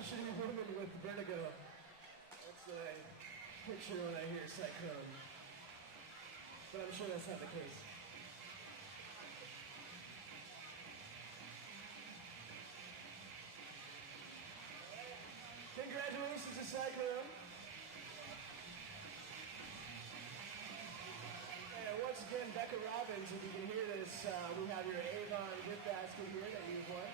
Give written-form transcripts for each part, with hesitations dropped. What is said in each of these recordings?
crotchety woman with vertigo. That's what I picture when I hear cyclone. But I'm sure that's not the case. Congratulations to Cyclone. And once again, Becca Robbins, if you can hear this, we have your Avon gift basket here that you've won.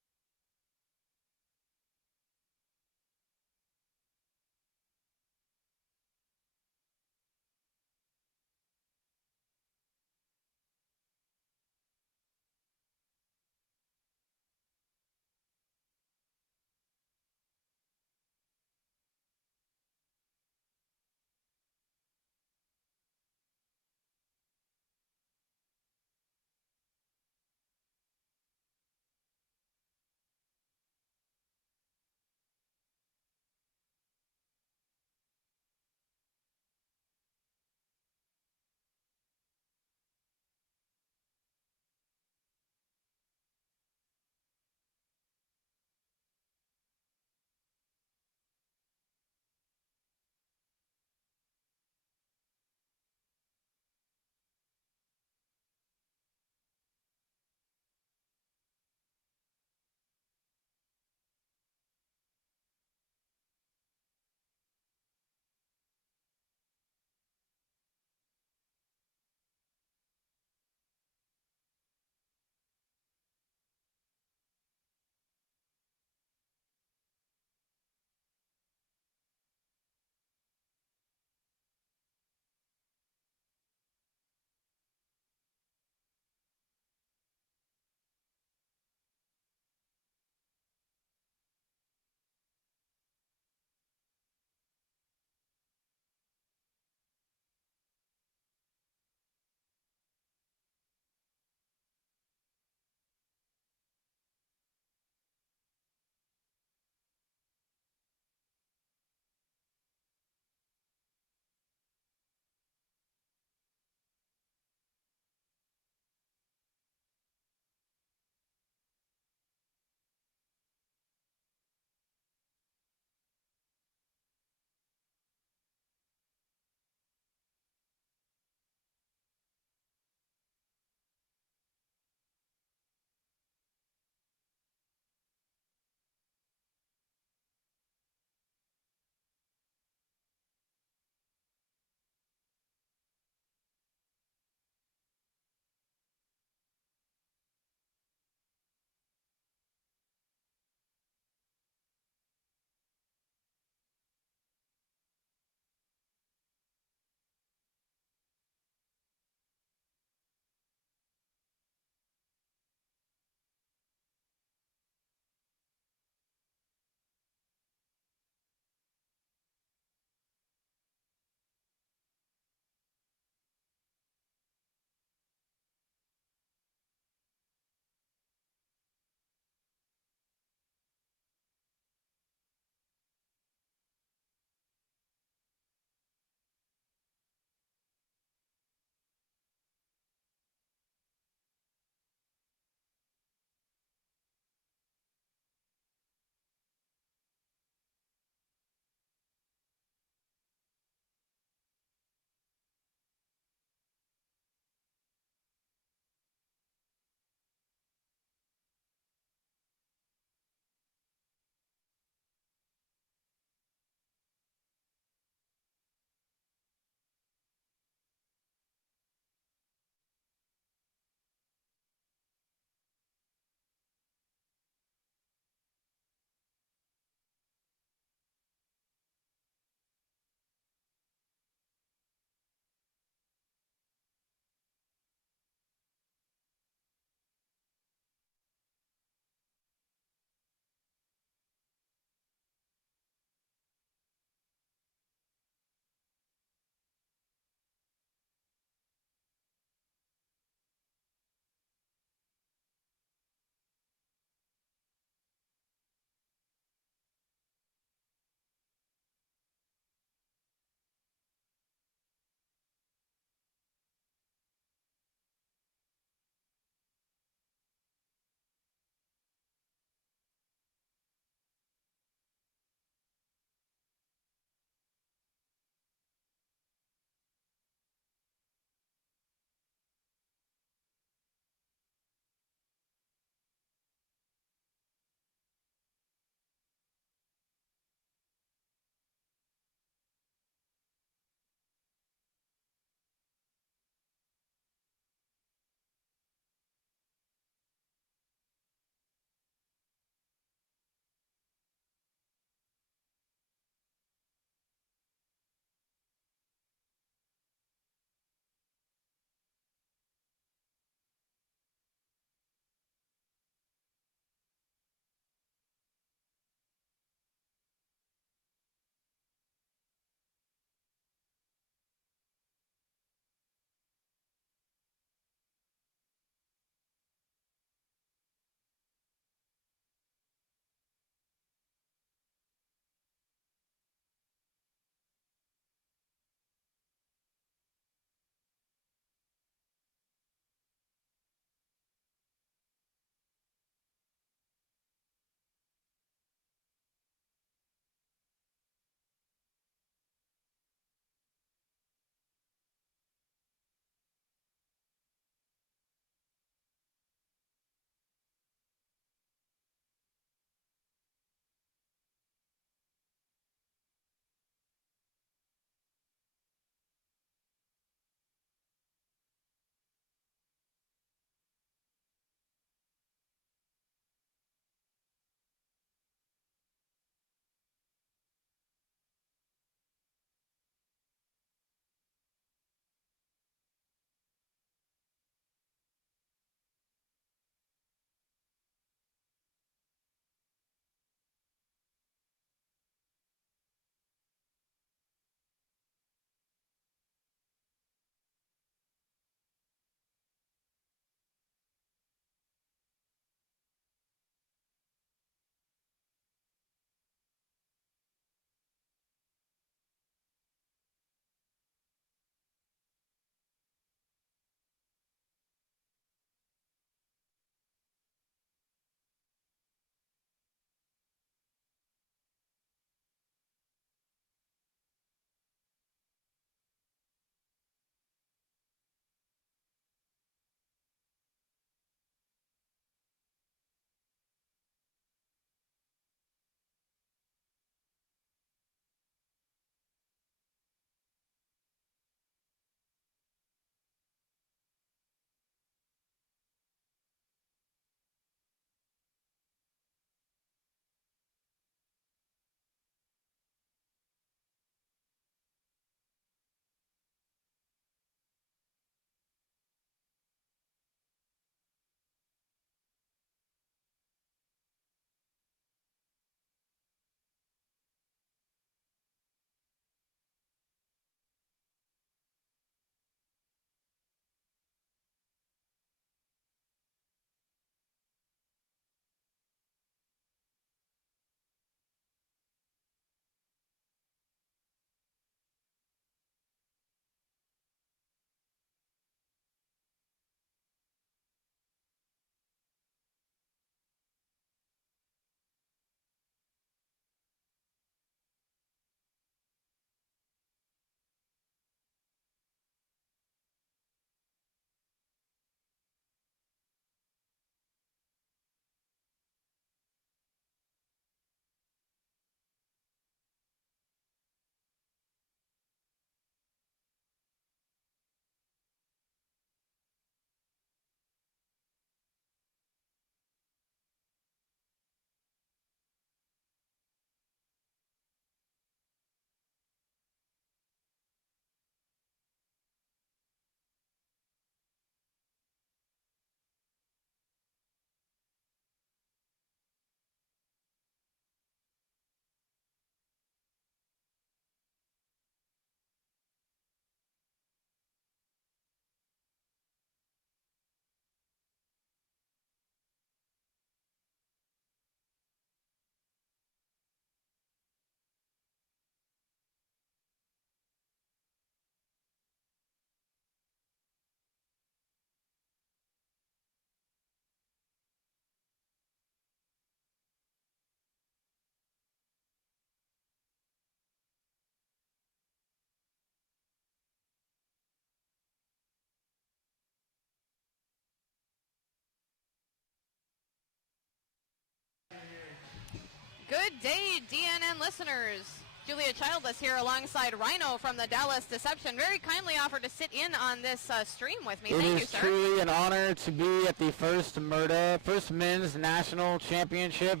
Good day, DNN listeners. Julia Childless here alongside Rhino from the Dallas Deception. Very kindly offered to sit in on this stream with me. Thank you, sir. It is truly an honor to be at the first MRDA, first men's national championship.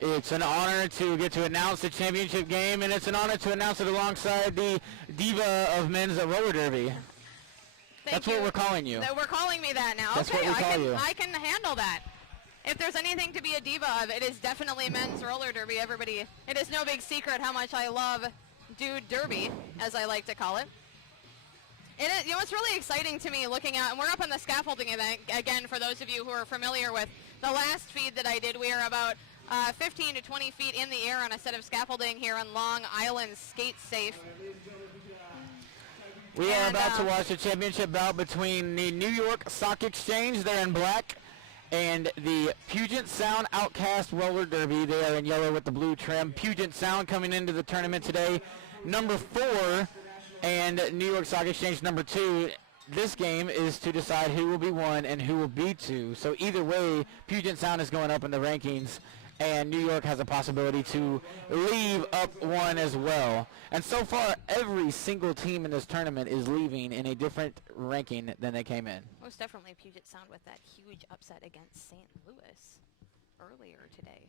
It's an honor to get to announce the championship game, and it's an honor to announce it alongside the diva of men's roller derby. That's what we're calling you. We're calling me that now. That's okay, what we call you. I can handle that. If there's anything to be a diva of, it is definitely men's roller derby. Everybody, it is no big secret how much I love dude derby, as I like to call it. And you know, it's really exciting to me looking at, and we're up on the scaffolding event, again, for those of you who are familiar with the last feed that I did. We are about 15 to 20 feet in the air on a set of scaffolding here on Long Island Skate Safe. We are about to watch a championship bout between the New York Stock Exchange, they're in black, and the Puget Sound Outcast Roller Derby. They are in yellow with the blue trim. Puget Sound coming into the tournament today, number 4, and New York Stock Exchange number 2. This game is to decide who will be 1 and who will be 2. So either way, Puget Sound is going up in the rankings, and New York has a possibility to leave up 1 as well. And so far, every single team in this tournament is leaving in a different ranking than they came in. Most definitely Puget Sound with that huge upset against St. Louis earlier today.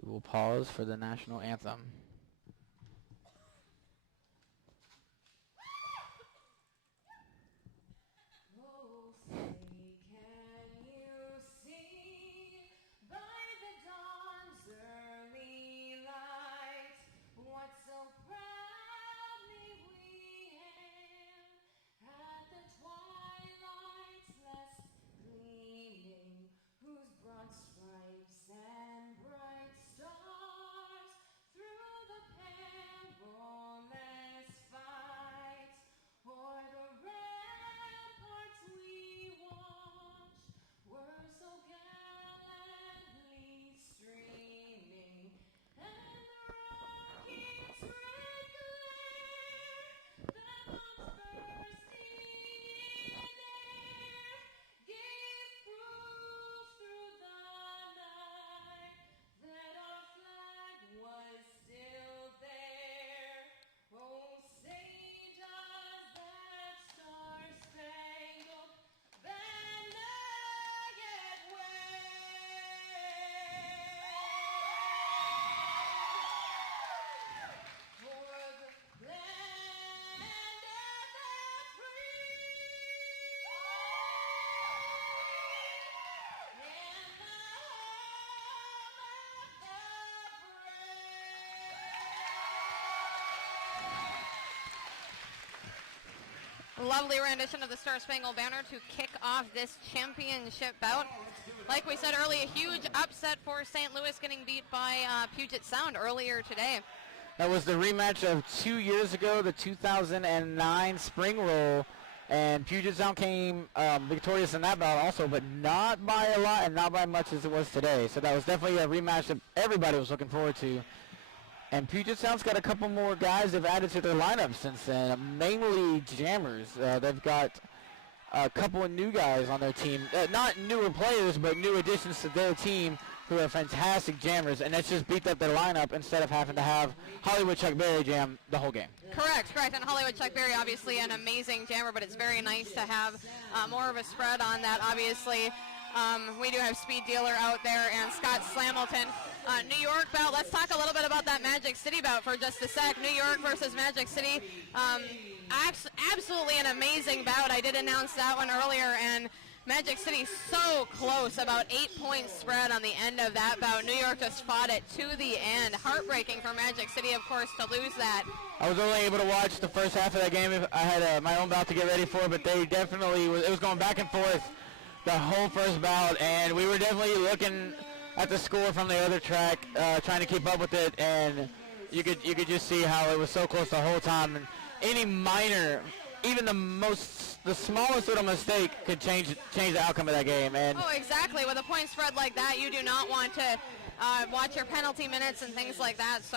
We will pause for the national anthem. Lovely rendition of the Star Spangled Banner to kick off this championship bout. Like we said earlier, a huge upset for St. Louis, getting beat by Puget Sound earlier today. That was the rematch of 2 years ago, the 2009 Spring Roll, and Puget Sound came victorious in that bout also, but not by a lot and not by much as it was today. So that was definitely a rematch that everybody was looking forward to. And Puget Sound's got a couple more guys they've added to their lineup since then, mainly jammers. They've got a couple of new guys on their team. Not newer players, but new additions to their team who are fantastic jammers. And that's just beefed up their lineup instead of having to have Hollywood Chuck Berry jam the whole game. Correct. And Hollywood Chuck Berry, obviously an amazing jammer, but it's very nice to have more of a spread on that, obviously. We do have Speed Dealer out there and Scott Slamilton. New York bout, let's talk a little bit about that Magic City bout for just a sec. New York versus Magic City. Absolutely an amazing bout. I did announce that one earlier, and Magic City so close, about 8-point spread on the end of that bout. New York just fought it to the end. Heartbreaking for Magic City, of course, to lose that. I was only able to watch the first half of that game. I had my own bout to get ready for, but they definitely, it was going back and forth the whole first bout, and we were definitely looking at the score from the other track, trying to keep up with it, and you could just see how it was so close the whole time. And any minor, even the smallest little mistake could change the outcome of that game. And oh, exactly. With a point spread like that, you do not want to watch your penalty minutes and things like that. So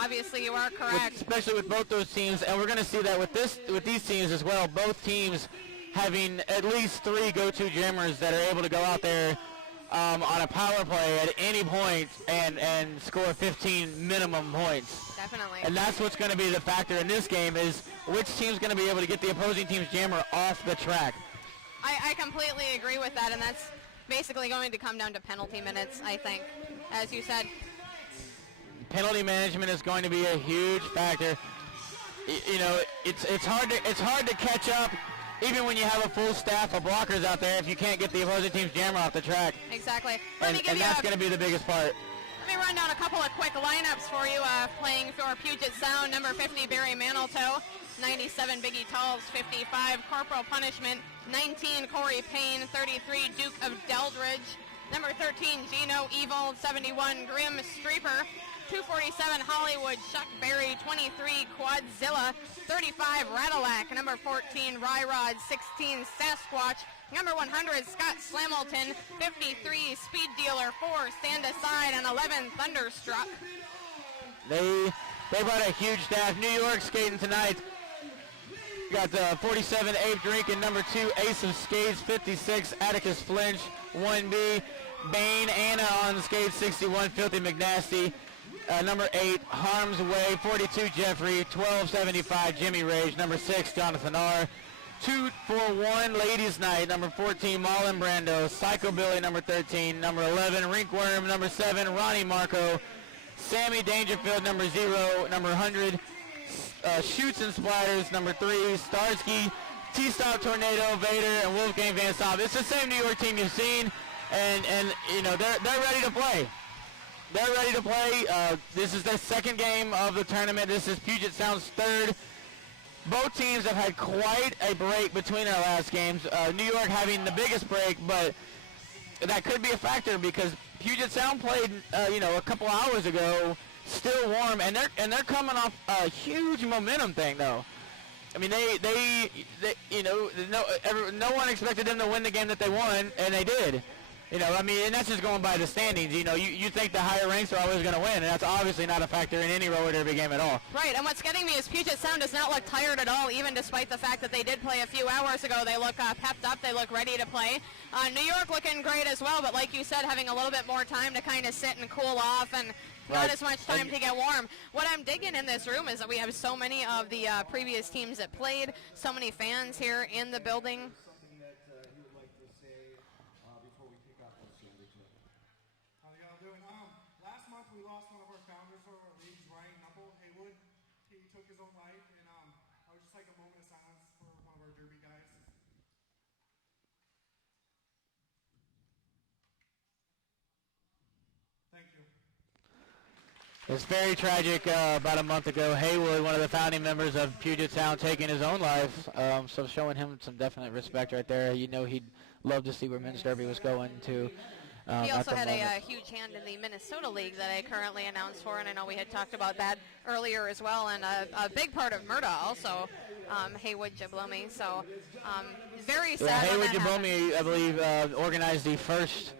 obviously, you are correct. Especially with both those teams, and we're going to see that with these teams as well. Both teams having at least 3 go-to jammers that are able to go out there on a power play at any point and score 15 minimum points. Definitely. And that's what's going to be the factor in this game is which team's going to be able to get the opposing team's jammer off the track. I completely agree with that, and that's basically going to come down to penalty minutes, I think, as you said. Penalty management is going to be a huge factor. You know, it's hard to catch up even when you have a full staff of blockers out there if you can't get the opposing team's jammer off the track. Exactly. And that's going to be the biggest part. Let me run down a couple of quick lineups for you. Playing for Puget Sound, number 50, Barry Manitou. 97, Biggie Talls. 55, Corporal Punishment. 19, Corey Payne. 33, Duke of Deldridge. Number 13, Gino Evil. 71, Grim Streeper. 247, Hollywood Chuck Berry. 23, Quadzilla. 35, Radillac. Number 14, Ryrod. 16, Sasquatch. Number 100, Scott Slamilton. 53, Speed Dealer. 4, Stand Aside. And 11, Thunderstruck. They brought a huge staff. New York skating tonight. Got 47, Abe Drink, and number 2, Ace of Skates. 56, Atticus Flinch. 1B, Bane. Anna on skates. 61, Filthy McNasty. Number 8, Harm's Way. 42, Jeffrey. 1275, Jimmy Rage. Number 6, Jonathan R. 241, Ladies Night. Number 14, Marlon Brando. Psycho Billy, number 13. Number 11, Rinkworm. Number 7, Ronnie Marco. Sammy Dangerfield, number 0. Number 100, Shoots and Splatters. Number 3, Starsky. T-Stop Tornado, Vader, and Wolfgang Van Staub. It's the same New York team you've seen, and you know, they're ready to play. They're ready to play. This is their second game of the tournament. This is Puget Sound's third. Both teams have had quite a break between our last games. New York having the biggest break, but that could be a factor because Puget Sound played, a couple hours ago, still warm, and they're coming off a huge momentum thing, though. I mean, they no one expected them to win the game that they won, and they did. You know, I mean, and that's just going by the standings. You know, you think the higher ranks are always going to win, and that's obviously not a factor in any roller derby game at all. Right, and what's getting me is Puget Sound does not look tired at all, even despite the fact that they did play a few hours ago. They look pepped up. They look ready to play. New York looking great as well, but like you said, having a little bit more time to kind of sit and cool off and not as much time to get warm. What I'm digging in this room is that we have so many of the previous teams that played, so many fans here in the building. It's very tragic. About a month ago, Haywood, one of the founding members of Puget Sound, taking his own life. So showing him some definite respect right there. You know, he'd love to see where men's derby was going to. He also had a huge hand in the Minnesota League that I currently announced for, and I know we had talked about that earlier as well. And a big part of MRDA also, Haywood Jablomi. So very sad. Yeah, Haywood Jablomi, I believe, organized the first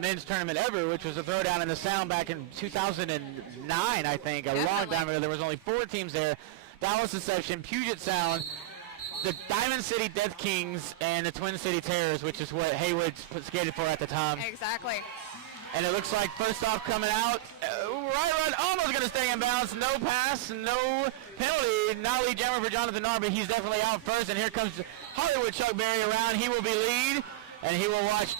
men's tournament ever, which was a throwdown in the Sound back in 2009, I think. A long time ago. There was only 4 teams there. Dallas Deception, Puget Sound, the Diamond City Death Kings, and the Twin City Terrors, which is what Haywood skated for at the time. Exactly. And it looks like first off coming out, Ryrod almost going to stay in bounds. No pass, no penalty. Not lead jammer for Jonathan R, but he's definitely out first. And here comes Hollywood Chuck Berry around. He will be lead. And he will watch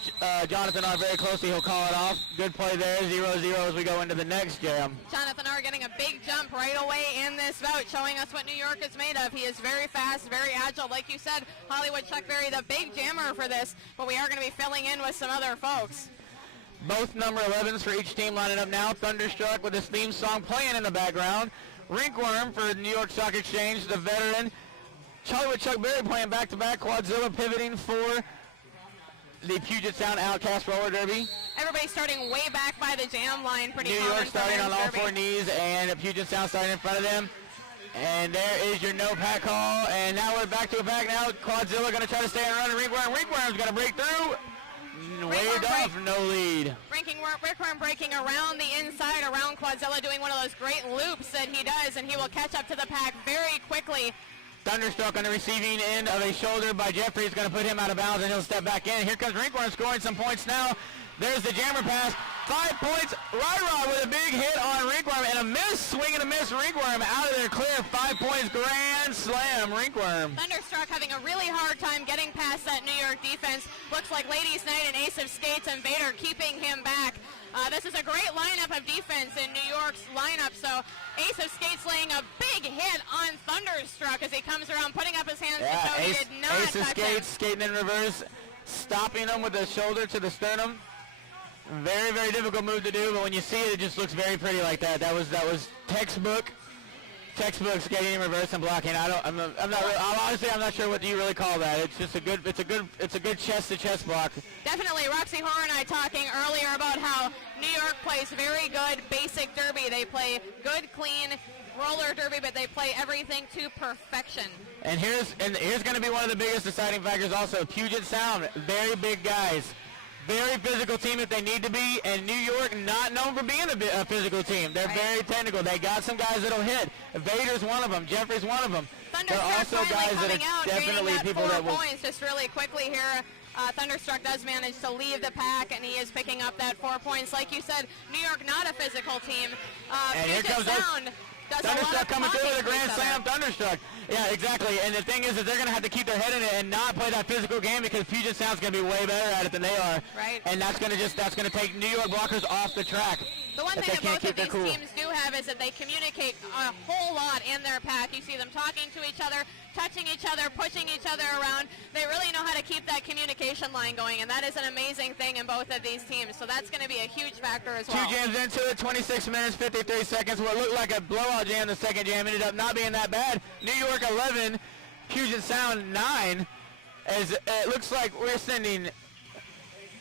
Jonathan R very closely. He'll call it off. Good play there. 0-0 as we go into the next jam. Jonathan R getting a big jump right away in this bout, showing us what New York is made of. He is very fast, very agile. Like you said, Hollywood Chuck Berry, the big jammer for this. But we are going to be filling in with some other folks. Both number 11s for each team lining up now. Thunderstruck with his theme song playing in the background. Rinkworm for New York Stock Exchange, the veteran. Hollywood Chuck Berry playing back-to-back. Quadzilla pivoting for the Puget Sound Outcast Roller Derby. Everybody starting way back by the jam line. Pretty New York starting on all 4 knees, and Puget Sound starting in front of them. And there is your no pack call. And now we're back to a pack now. Quadzilla going to try to stay and run. Rinkworm's going to break through. Waved off, no lead. Rinkworm breaking around the inside, around Quadzilla, doing one of those great loops that he does, and he will catch up to the pack very quickly. Thunderstruck on the receiving end of a shoulder by Jeffrey is going to put him out of bounds, and he'll step back in. Here comes Ringworm scoring some points now. There's the jammer pass. 5 points. Rod with a big hit on Ringworm and a miss. Swing and a miss. Ringworm out of there clear. 5 points. Grand slam. Ringworm. Thunderstruck having a really hard time getting past that New York defense. Looks like Ladies Night and Ace of Skates and Vader keeping him back. This is a great lineup of defense in New York's lineup. So Ace of Skates laying a big hit on Thunderstruck as he comes around, putting up his hands. Yeah, so he did not Ace of touch Skates him. skating in reverse, stopping him with the shoulder to the sternum. Very, very difficult move to do, but when you see it, it just looks very pretty like that. That was textbook skating in reverse and blocking. I'm not sure what you really call that. It's just a good chest to chest block. Definitely. Roxy Horror and I talking earlier about how New York plays very good basic derby. They play good, clean roller derby, but they play everything to perfection. And here's going to be one of the biggest deciding factors also. Puget Sound, very big guys. Very physical team if they need to be, and New York not known for being a physical team. They're very technical. They got some guys that'll hit. Vader's one of them. Jeffrey's one of them. Thunderstruck They're also guys that out, are definitely people that will. Points just really quickly here. Thunderstruck does manage to leave the pack, and he is picking up that 4 points. Like you said, New York not a physical team. And here comes Sound. Thunderstruck coming through with a grand slam. Thunderstruck. Yeah, exactly. And the thing is they're going to have to keep their head in it and not play that physical game because Puget Sound's going to be way better at it than they are. Right. And that's going to take New York blockers off the track. The one thing that both of these teams do have is that they communicate a whole lot in their pack. You see them talking to each other, touching each other, pushing each other around. They really know how to keep that communication line going, and that is an amazing thing in both of these teams. So that's going to be a huge factor as well. 2 jams into it, 26 minutes, 53 seconds. What looked like a blowout jam, the second jam ended up not being that bad. New York 11, Puget Sound 9. As it looks like we're sending,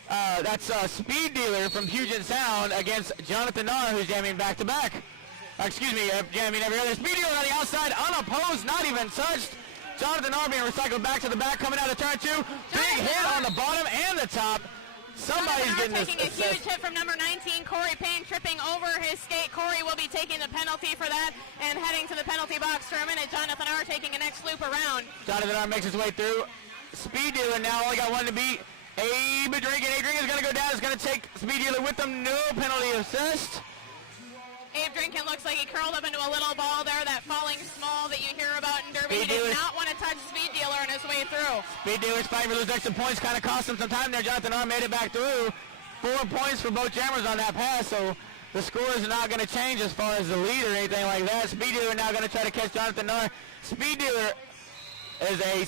that's Speed Dealer from Puget Sound against Jonathan Narr, who's jamming back-to-back. Jamming every other. Speed Dealer on the outside, unopposed, not even touched. Jonathan Narr being recycled back to the back, coming out of turn 2. Big hit on the bottom and the top. Somebody's getting this. Taking a huge hit from number 19, Corey Payne, tripping over his skate. Corey will be taking the penalty for that and heading to the penalty box for a minute. Jonathan Narr taking a next loop around. Jonathan Narr makes his way through. Speed Dealer now only got one to beat. Abe Drinkin. Abe Drinkin is going to go down. Is going to take Speed Dealer with them. No penalty assist. Abe Drinkin looks like he curled up into a little ball there, that falling small that you hear about in Derby. He did not want to touch Speed Dealer on his way through. Speed Dealer's fighting for those extra points. Kind of cost him some time there. Jonathan Narr made it back through. 4 points for both jammers on that pass, so the score is not going to change as far as the lead or anything like that. Speed Dealer now going to try to catch Jonathan Narr. Speed Dealer is a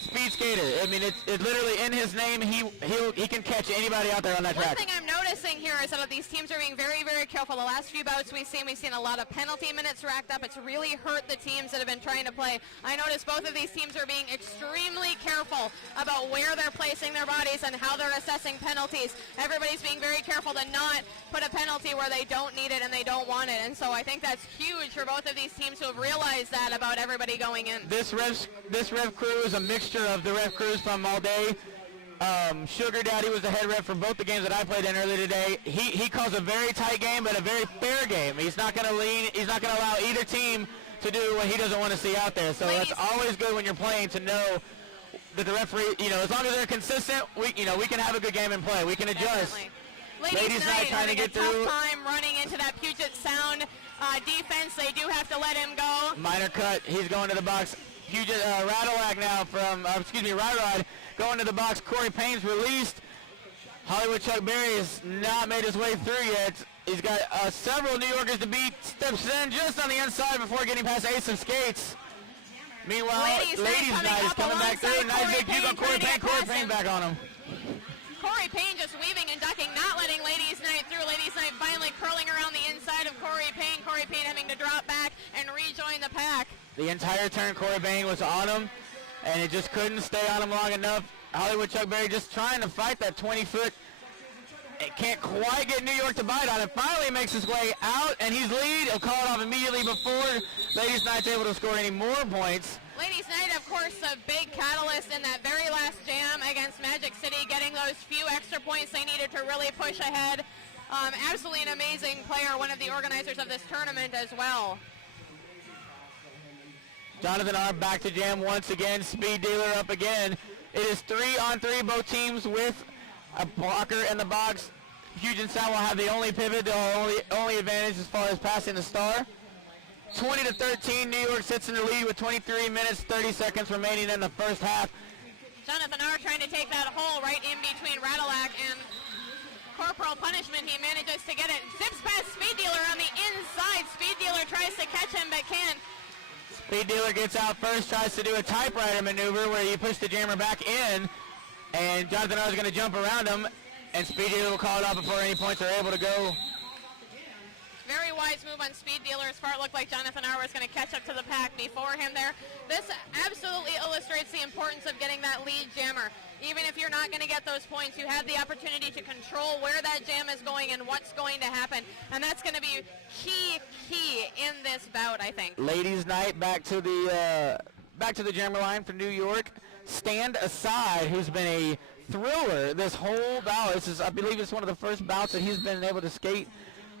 speed skater. I mean, it's literally in his name. He can catch anybody out there on that track. One thing I'm noticing here is that these teams are being very, very careful. The last few bouts we've seen a lot of penalty minutes racked up. It's really hurt the teams that have been trying to play. I noticed both of these teams are being extremely careful about where they're placing their bodies and how they're assessing penalties. Everybody's being very careful to not put a penalty where they don't need it and they don't want it. And so I think that's huge for both of these teams who have realized that about everybody going in. This ref crew is a mixture of the ref crews from all day. Sugar Daddy was the head ref for both the games that I played in earlier today. He calls a very tight game, but a very fair game. He's not going to allow either team to do what he doesn't want to see out there. So that's always good when you're playing to know that the referee, as long as they're consistent, we can have a good game and play. We can adjust. Definitely. Ladies Night trying to get through. Tough time running into that Puget Sound defense. They do have to let him go. Minor cut. He's going to the box. Puget Radolac now from, Rod going to the box. Corey Payne's released. Hollywood Chuck Berry has not made his way through yet. He's got several New Yorkers to beat. Steps in just on the inside before getting past Ace of Skates. Meanwhile, Ladies Night is coming back through. Nice big juke on Corey Payne. Corey Payne back on him. Corey Payne just weaving and ducking, not letting Ladies Night through. Ladies Night finally curling around the inside of Corey Payne. Corey Payne having to drop back and rejoin the pack. The entire turn, Corey Payne was on him, and it just couldn't stay on him long enough. Hollywood Chuck Berry just trying to fight that 20-foot. It can't quite get New York to bite on it. Finally makes his way out, and he's lead. He'll call it off immediately before Ladies Night's able to score any more points. Ladies Night, of course, a big catalyst in that very last jam against Magic City, getting those few extra points they needed to really push ahead. Absolutely an amazing player, one of the organizers of this tournament as well. Jonathan R back to jam once again. Speed Dealer up again. It is 3-on-3, both teams with a blocker in the box. Puget Sound will have the only pivot, the only advantage as far as passing the star. 20-13, New York sits in the lead with 23 minutes, 30 seconds remaining in the first half. Jonathan R. trying to take that hole right in between Radulac and corporal punishment. He manages to get it. Zips past Speed Dealer on the inside. Speed Dealer tries to catch him but can't. Speed Dealer gets out first, tries to do a typewriter maneuver where you push the jammer back in, and Jonathan R is going to jump around him, and Speed Dealer will call it out before any points are able to go. Very wise move on Speed Dealer's part. Looked like Jonathan R. was going to catch up to the pack before him there. This absolutely illustrates the importance of getting that lead jammer. Even if you're not going to get those points, you have the opportunity to control where that jam is going and what's going to happen. And that's going to be key in this bout, I think. Ladies' night back to the jammer line for New York. Stand Aside, who's been a thriller this whole bout. I believe it's one of the first bouts that he's been able to skate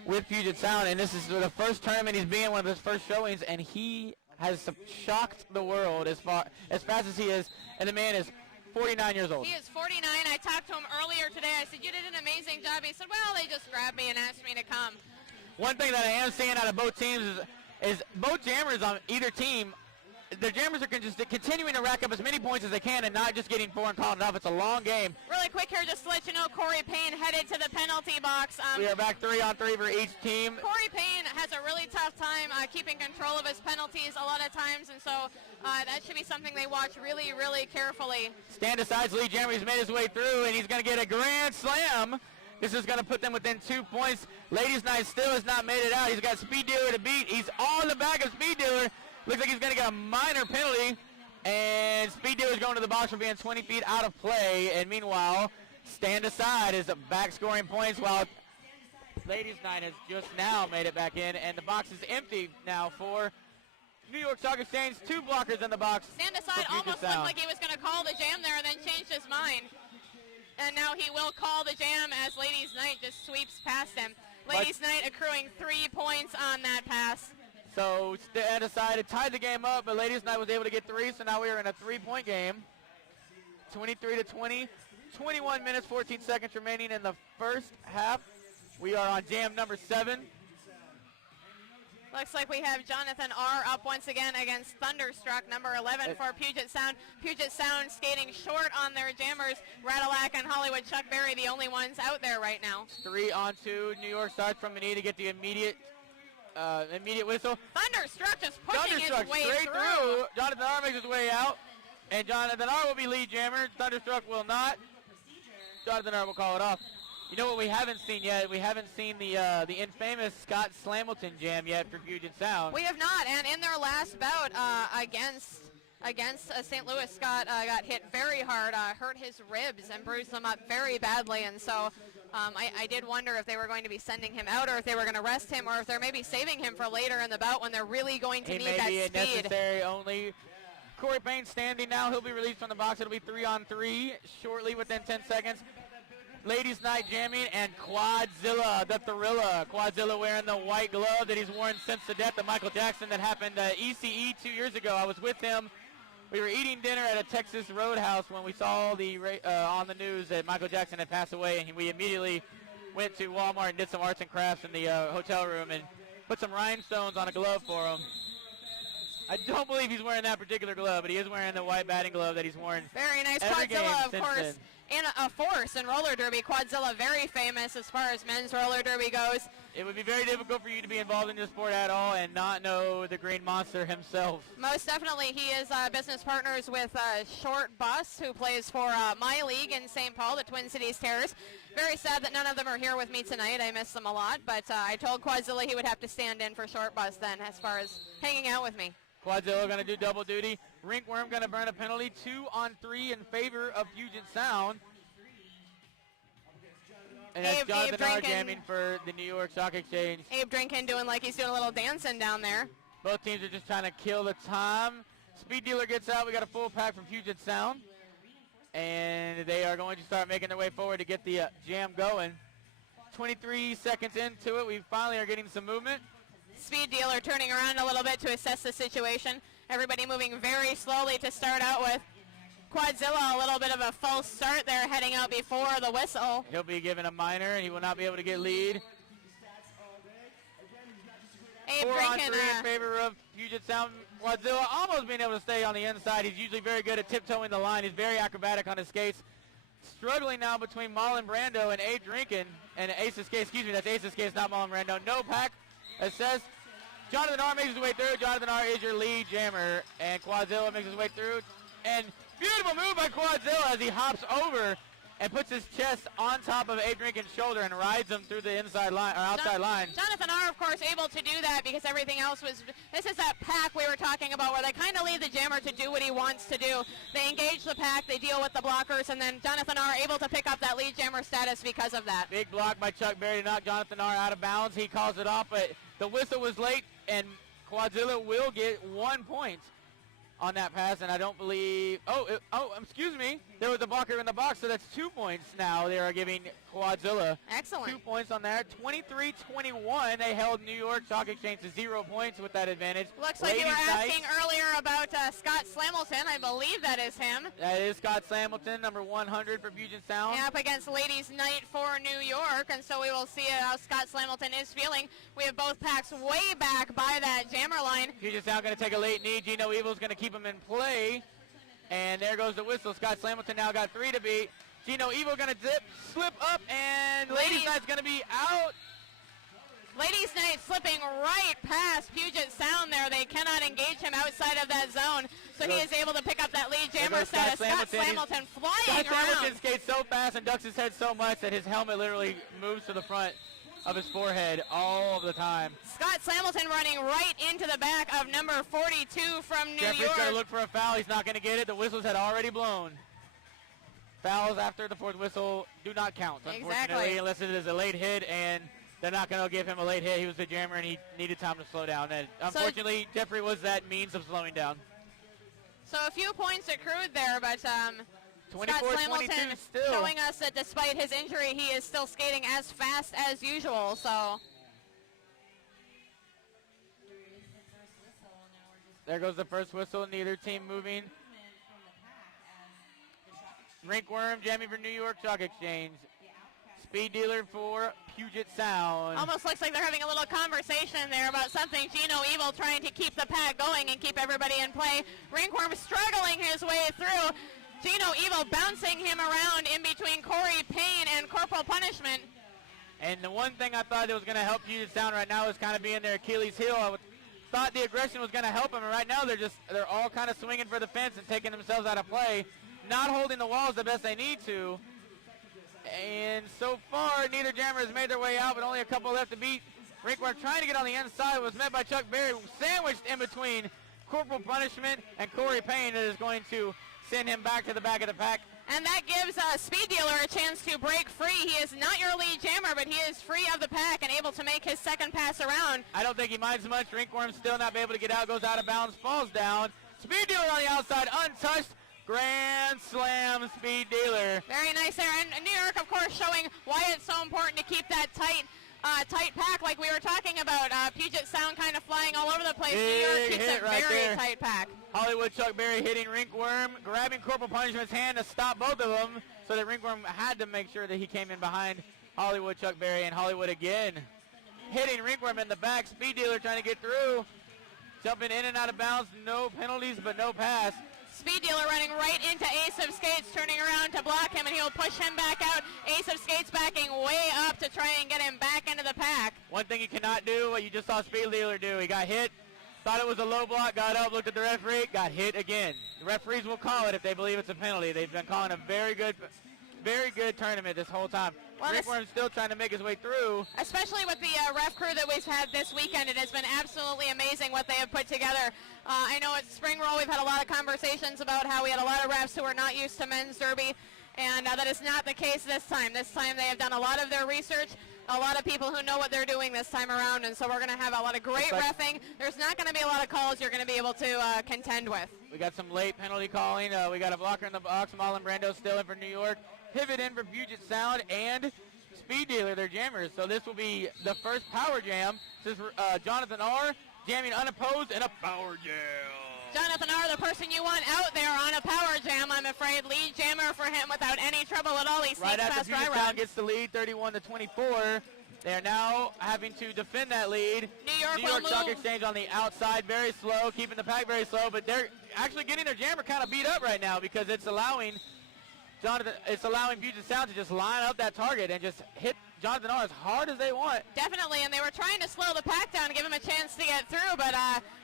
with Puget Sound, and this is the first tournament he's been in, one of his first showings, and he has shocked the world as fast as he is, and the man is 49 years old. He is 49. I talked to him earlier today. I said, you did an amazing job. He said, well, they just grabbed me and asked me to come. One thing that I am seeing out of both teams is both jammers on either team, the jammers are just continuing to rack up as many points as they can and not just getting four and calling it off. It's a long game. Really quick here, just to let you know, Corey Payne headed to the penalty box. We are back 3-on-3 for each team. Corey Payne has a really tough time keeping control of his penalties a lot of times, and so that should be something they watch really, really carefully. Stand Aside's lead jammer, he's made his way through, and he's going to get a grand slam. This is going to put them within 2 points. Ladies' night still has not made it out. He's got Speed Dealer to beat. He's on the back of Speed Dealer. Looks like he's going to get a minor penalty, and Speed Dealer's going to the box for being 20 feet out of play. And meanwhile, Stand Aside is back scoring points while Ladies' Night has just now made it back in, and the box is empty now for New York Stock Exchange. 2 blockers in the box. Stand Aside almost looked like he was going to call the jam there and then changed his mind. And now he will call the jam as Ladies' Night just sweeps past him. Ladies' Night accruing 3 points on that pass. So Stand Aside tied the game up, but Ladies' Night was able to get 3, so now we are in a 3-point game. 23-20, 21 minutes, 14 seconds remaining in the first half. We are on jam number 7. Looks like we have Jonathan R. up once again against Thunderstruck, number 11 for Puget Sound. Puget Sound skating short on their jammers. Radulac and Hollywood Chuck Berry, the only ones out there right now. 3-on-2. New York starts from the knee to get the immediate whistle. Thunderstruck just pushing his way straight through. Jonathan R. makes his way out, and Jonathan R. will be lead jammer. Thunderstruck will not. Jonathan R. will call it off. You know what we haven't seen yet? We haven't seen the infamous Scott Slamilton jam yet for Puget Sound. We have not, and in their last bout against St. Louis, Scott got hit very hard, hurt his ribs and bruised them up very badly, and so I did wonder if they were going to be sending him out or if they were going to rest him or if they're maybe saving him for later in the bout when they're really going to need that speed. He may be necessary only. Corey Payne standing now. He'll be released from the box. It'll be 3-on-3 shortly within 10 seconds. Ladies' Night jamming, and Quadzilla, the Thrilla. Quadzilla wearing the white glove that he's worn since the death of Michael Jackson that happened at ECE 2 years ago. I was with him. We were eating dinner at a Texas roadhouse when we saw on the news that Michael Jackson had passed away, and we immediately went to Walmart and did some arts and crafts in the hotel room and put some rhinestones on a glove for him. I don't believe he's wearing that particular glove, but he is wearing the white batting glove that he's worn. Very nice. Quadzilla, of course, in a force in roller derby. Quadzilla very famous as far as men's roller derby goes. It would be very difficult for you to be involved in this sport at all and not know the Green Monster himself. Most definitely. He is business partners with Short Bus, who plays for my league in St. Paul, the Twin Cities Terrors. Very sad that none of them are here with me tonight. I miss them a lot, but I told Quadzilla he would have to stand in for Short Bus then as far as hanging out with me. Quadzilla going to do double duty. Rinkworm going to burn a penalty. 2-on-3 in favor of Puget Sound. And that's Jonathan R. jamming for the New York Stock Exchange. Abe Drinkin doing like he's doing a little dancing down there. Both teams are just trying to kill the time. Speed Dealer gets out. We got a full pack from Puget Sound. And they are going to start making their way forward to get the jam going. 23 seconds into it, we finally are getting some movement. Speed Dealer turning around a little bit to assess the situation. Everybody moving very slowly to start out with. Quadzilla, a little bit of a false start there, heading out before the whistle. He'll be given a minor, and he will not be able to get lead. Abe 4 on 3 Drinkin, in favor of Puget Sound. Quadzilla almost being able to stay on the inside. He's usually very good at tiptoeing the line. He's very acrobatic on his skates. Struggling now between Marlon Brando and Abe Drinkin, and Ace of Skates, excuse me, that's Ace of Skates, not Marlon Brando. No pack assessed. Jonathan R makes his way through. Jonathan R is your lead jammer, and Quadzilla makes his way through. And beautiful move by Quadzilla as he hops over and puts his chest on top of Abe Drinkin's shoulder and rides him through the inside line or outside line. Jonathan R, of course, able to do that because everything else was. This is that pack we were talking about where they kind of leave the jammer to do what he wants to do. They engage the pack, they deal with the blockers, and then Jonathan R able to pick up that lead jammer status because of that. Big block by Chuck Berry to knock Jonathan R out of bounds. He calls it off, but the whistle was late, and Quadzilla will get 1 point on that pass, and I don't believe, excuse me, there was a blocker in the box, so that's 2 points now. They are giving Quadzilla Excellent. 2 points on there. 23-21, they held New York Stock Exchange to 0 points with that advantage. Looks like you were Ladies' asking night. earlier about Scott Slamilton. I believe that is him. That is Scott Slamilton, number 100 for Puget Sound. Up against Ladies' Night for New York, and so we will see how Scott Slamilton is feeling. We have both packs way back by that jammer line. Puget Sound going to take a late knee. Gino Evil's going to keep him in play. And there goes the whistle. Scott Slamilton now got 3 to beat. Gino Evil going to slip up, and Ladies' Night's going to be out. Ladies' Night slipping right past Puget Sound there. They cannot engage him outside of that zone, so he is able to pick up that lead jammer status. Scott Slamilton flying Scott around. Slamilton skates so fast and ducks his head so much that his helmet literally moves to the front of his forehead all of the time. Scott Slamilton running right into the back of number 42 from New Jeffrey's York. going to look for a foul. He's not going to get it. The whistles had already blown. Fouls after the fourth whistle do not count, unfortunately, Exactly. unless it is a late hit, and they're not going to give him a late hit. He was the jammer, and he needed time to slow down. And unfortunately, Jeffrey was that means of slowing down. So a few points accrued there, but Scott 24-22 Slamilton still. showing us that despite his injury, he is still skating as fast as usual. So There goes the first whistle. Neither team moving. Rinkworm jamming for New York Stock Exchange. Speed Dealer for Puget Sound. almost looks like they're having a little conversation there about something. Gino Evil trying to keep the pack going and keep everybody in play. Rinkworm struggling his way through. Gino Evil bouncing him around in between Corey Payne and Corporal Punishment. And the one thing I thought that was going to help Puget Sound right now is kind of being their Achilles heel. Thought the aggression was going to help them, and right now they're all kind of swinging for the fence and taking themselves out of play, not holding the walls the best they need to. And so far, neither jammer has made their way out, but only a couple left to beat. Rinkworm trying to get on the inside, was met by Chuck Berry, sandwiched in between Corporal Punishment and Corey Payne, that is going to send him back to the back of the pack. And that gives Speed Dealer a chance to break free. He is not your lead jammer, but he is free of the pack and able to make his second pass around. I don't think he minds much. Rinkworm still not be able to get out, goes out of bounds, falls down. Speed Dealer on the outside, untouched. Grand Slam, Speed Dealer. Very nice there. And New York, of course, showing why it's so important to keep that tight pack like we were talking about. Puget Sound kind of flying all over the place. New York keeps a very tight pack. Hollywood Chuck Berry hitting Rinkworm, grabbing Corporal Punishment's hand to stop both of them, so that Rinkworm had to make sure that he came in behind Hollywood Chuck Berry, and Hollywood again hitting Rinkworm in the back. Speed Dealer trying to get through, jumping in and out of bounds. No penalties, but no pass. Speed Dealer running right into Ace of Skates, turning around to block him, and he'll push him back out. Ace of Skates backing way up to try and get him back into the pack. One thing he cannot do, what you just saw Speed Dealer do, he got hit, thought it was a low block, got up, looked at the referee, got hit again. The referees will call it if they believe it's a penalty. They've been calling a very good tournament this whole time. Well, Rinkworm's still trying to make his way through. Especially with the ref crew that we've had this weekend, it has been absolutely amazing what they have put together. I know at Spring Roll we've had a lot of conversations about how we had a lot of refs who are not used to men's derby, and that is not the case this time. This time they have done a lot of their research, a lot of people who know what they're doing this time around, and so we're going to have a lot of great reffing. There's not going to be a lot of calls you're going to be able to contend with. We got some late penalty calling. We got a blocker in the box. Marlon Brando still in for New York. Pivot in for Puget Sound, and Speed Dealer, their jammers. So this will be the first power jam. This is Jonathan R. jamming unopposed in a power jam. Jonathan R., the person you want out there on a power jam, I'm afraid. Lead jammer for him without any trouble at all. He sneaks Right after past Puget Ryron. Sound gets the lead, 31-24. They are now having to defend that lead. New York will Stock move. Exchange on the outside, very slow, keeping the pack very slow, but they're actually getting their jammer kind of beat up right now because it's allowing Puget Sound to just line up that target and just hit Jonathan R. as hard as they want. Definitely, and they were trying to slow the pack down, give him a chance to get through, but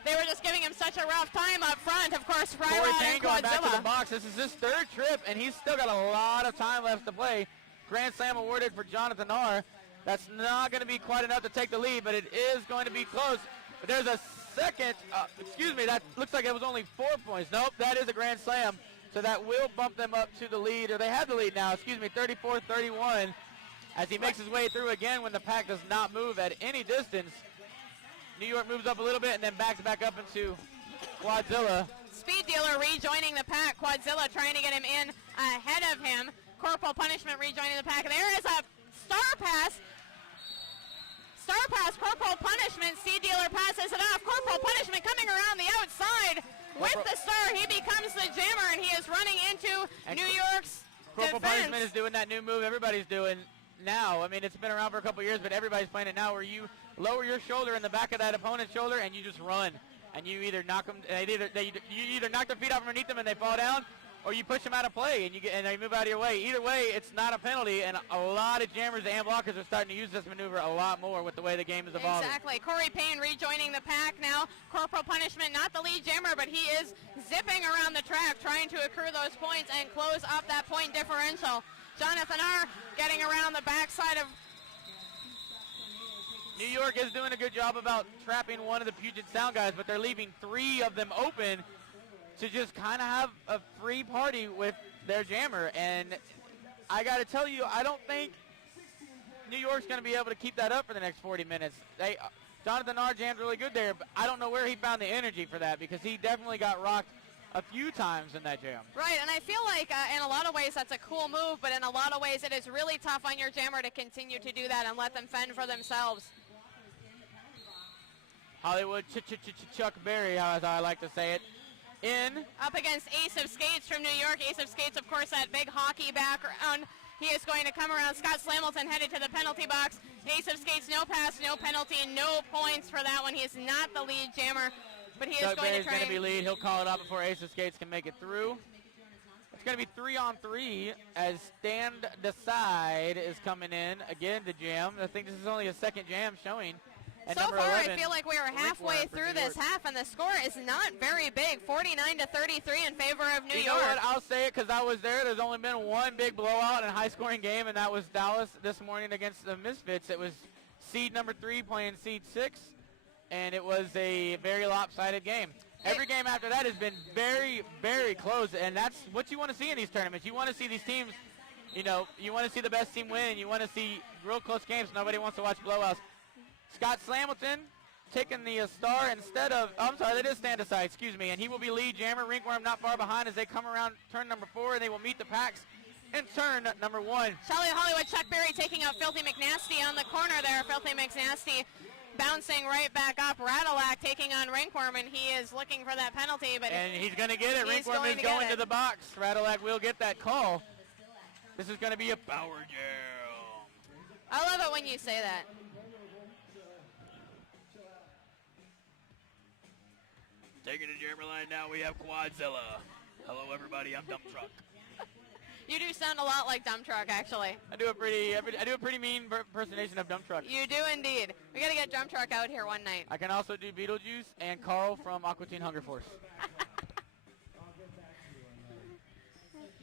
they were just giving him such a rough time up front. Of course, Corey Ryrod Payne and going back to the Quadzilla. box. This is his third trip, and he's still got a lot of time left to play. Grand Slam awarded for Jonathan R. That's not going to be quite enough to take the lead, but it is going to be close. But there's a second, that looks like it was only 4 points. Nope, that is a Grand Slam. So that will bump them up to the lead, or they have the lead now, 34-31, as he makes his way through again when the pack does not move at any distance. New York moves up a little bit and then backs back up into Quadzilla. Speed Dealer rejoining the pack. Quadzilla trying to get him in ahead of him. Corporal Punishment rejoining the pack. There is a Star Pass. Star Pass, Corporal Punishment. Speed Dealer passes it off. Corporal Punishment coming around the outside. With the star, he becomes the jammer, and he is running into New York's Corporal defense. Punishment is doing that new move everybody's doing now. I mean, it's been around for a couple years, but everybody's playing it now, where you lower your shoulder in the back of that opponent's shoulder and you just run. And you either knock them, you either knock their feet off underneath them and they fall down, or you push them out of play and they move out of your way. Either way, it's not a penalty, and a lot of jammers and blockers are starting to use this maneuver a lot more with the way the game is evolving. Exactly. Corey Payne rejoining the pack now. Corporal Punishment, not the lead jammer, but he is zipping around the track, trying to accrue those points and close up that point differential. Jonathan R. getting around the backside of... New York is doing a good job about trapping one of the Puget Sound guys, but they're leaving 3 of them open to just kind of have a free party with their jammer. And I got to tell you, I don't think New York's going to be able to keep that up for the next 40 minutes. Jonathan R. jammed really good there, but I don't know where he found the energy for that, because he definitely got rocked a few times in that jam. Right, and I feel like in a lot of ways that's a cool move, but in a lot of ways it is really tough on your jammer to continue to do that and let them fend for themselves. Hollywood Chuck Berry, as I like to say it. Up against Ace of Skates from New York. Ace of Skates, of course, that big hockey background. He is going to come around. Scott Slamilton headed to the penalty box. Ace of Skates, no pass, no penalty, no points for that one. He is not the lead jammer, but he is Chuck going Berry's to try going to be lead. He'll call it out before Ace of Skates can make it through. It's going to be 3-on-3 as Stand Decide is coming in again to jam. I think this is only a second jam showing. So far, 11, I feel like we are halfway through this half, and the score is not very big, 49-33 in favor of New York. You know what? I'll say it because I was there. There's only been one big blowout and high-scoring game, and that was Dallas this morning against the Misfits. It was seed number 3 playing seed 6, and it was a very lopsided game. Every game after that has been very, very close, and that's what you want to see in these tournaments. You want to see these teams, you want to see the best team win, and you want to see real close games. Nobody wants to watch blowouts. Scott Slamilton taking the star instead of, that is Stand Aside, and he will be lead jammer. Ringworm not far behind as they come around turn number 4, and they will meet the packs in turn number 1. Charlie Hollywood, Chuck Berry taking out Filthy McNasty on the corner there. Filthy McNasty bouncing right back up. Ratalack taking on Ringworm, and he is looking for that penalty. And he's going to get it. Ringworm is going to the box. Ratalack will get that call. This is going to be a power jam. I love it when you say that. Taking the jammer line now, we have Quadzilla. Hello, everybody. I'm Dump Truck. You do sound a lot like Dump Truck, actually. I do a pretty mean impersonation of Dump Truck. You do indeed. We got to get Dump Truck out here one night. I can also do Beetlejuice and Carl from Aqua Teen Hunger Force.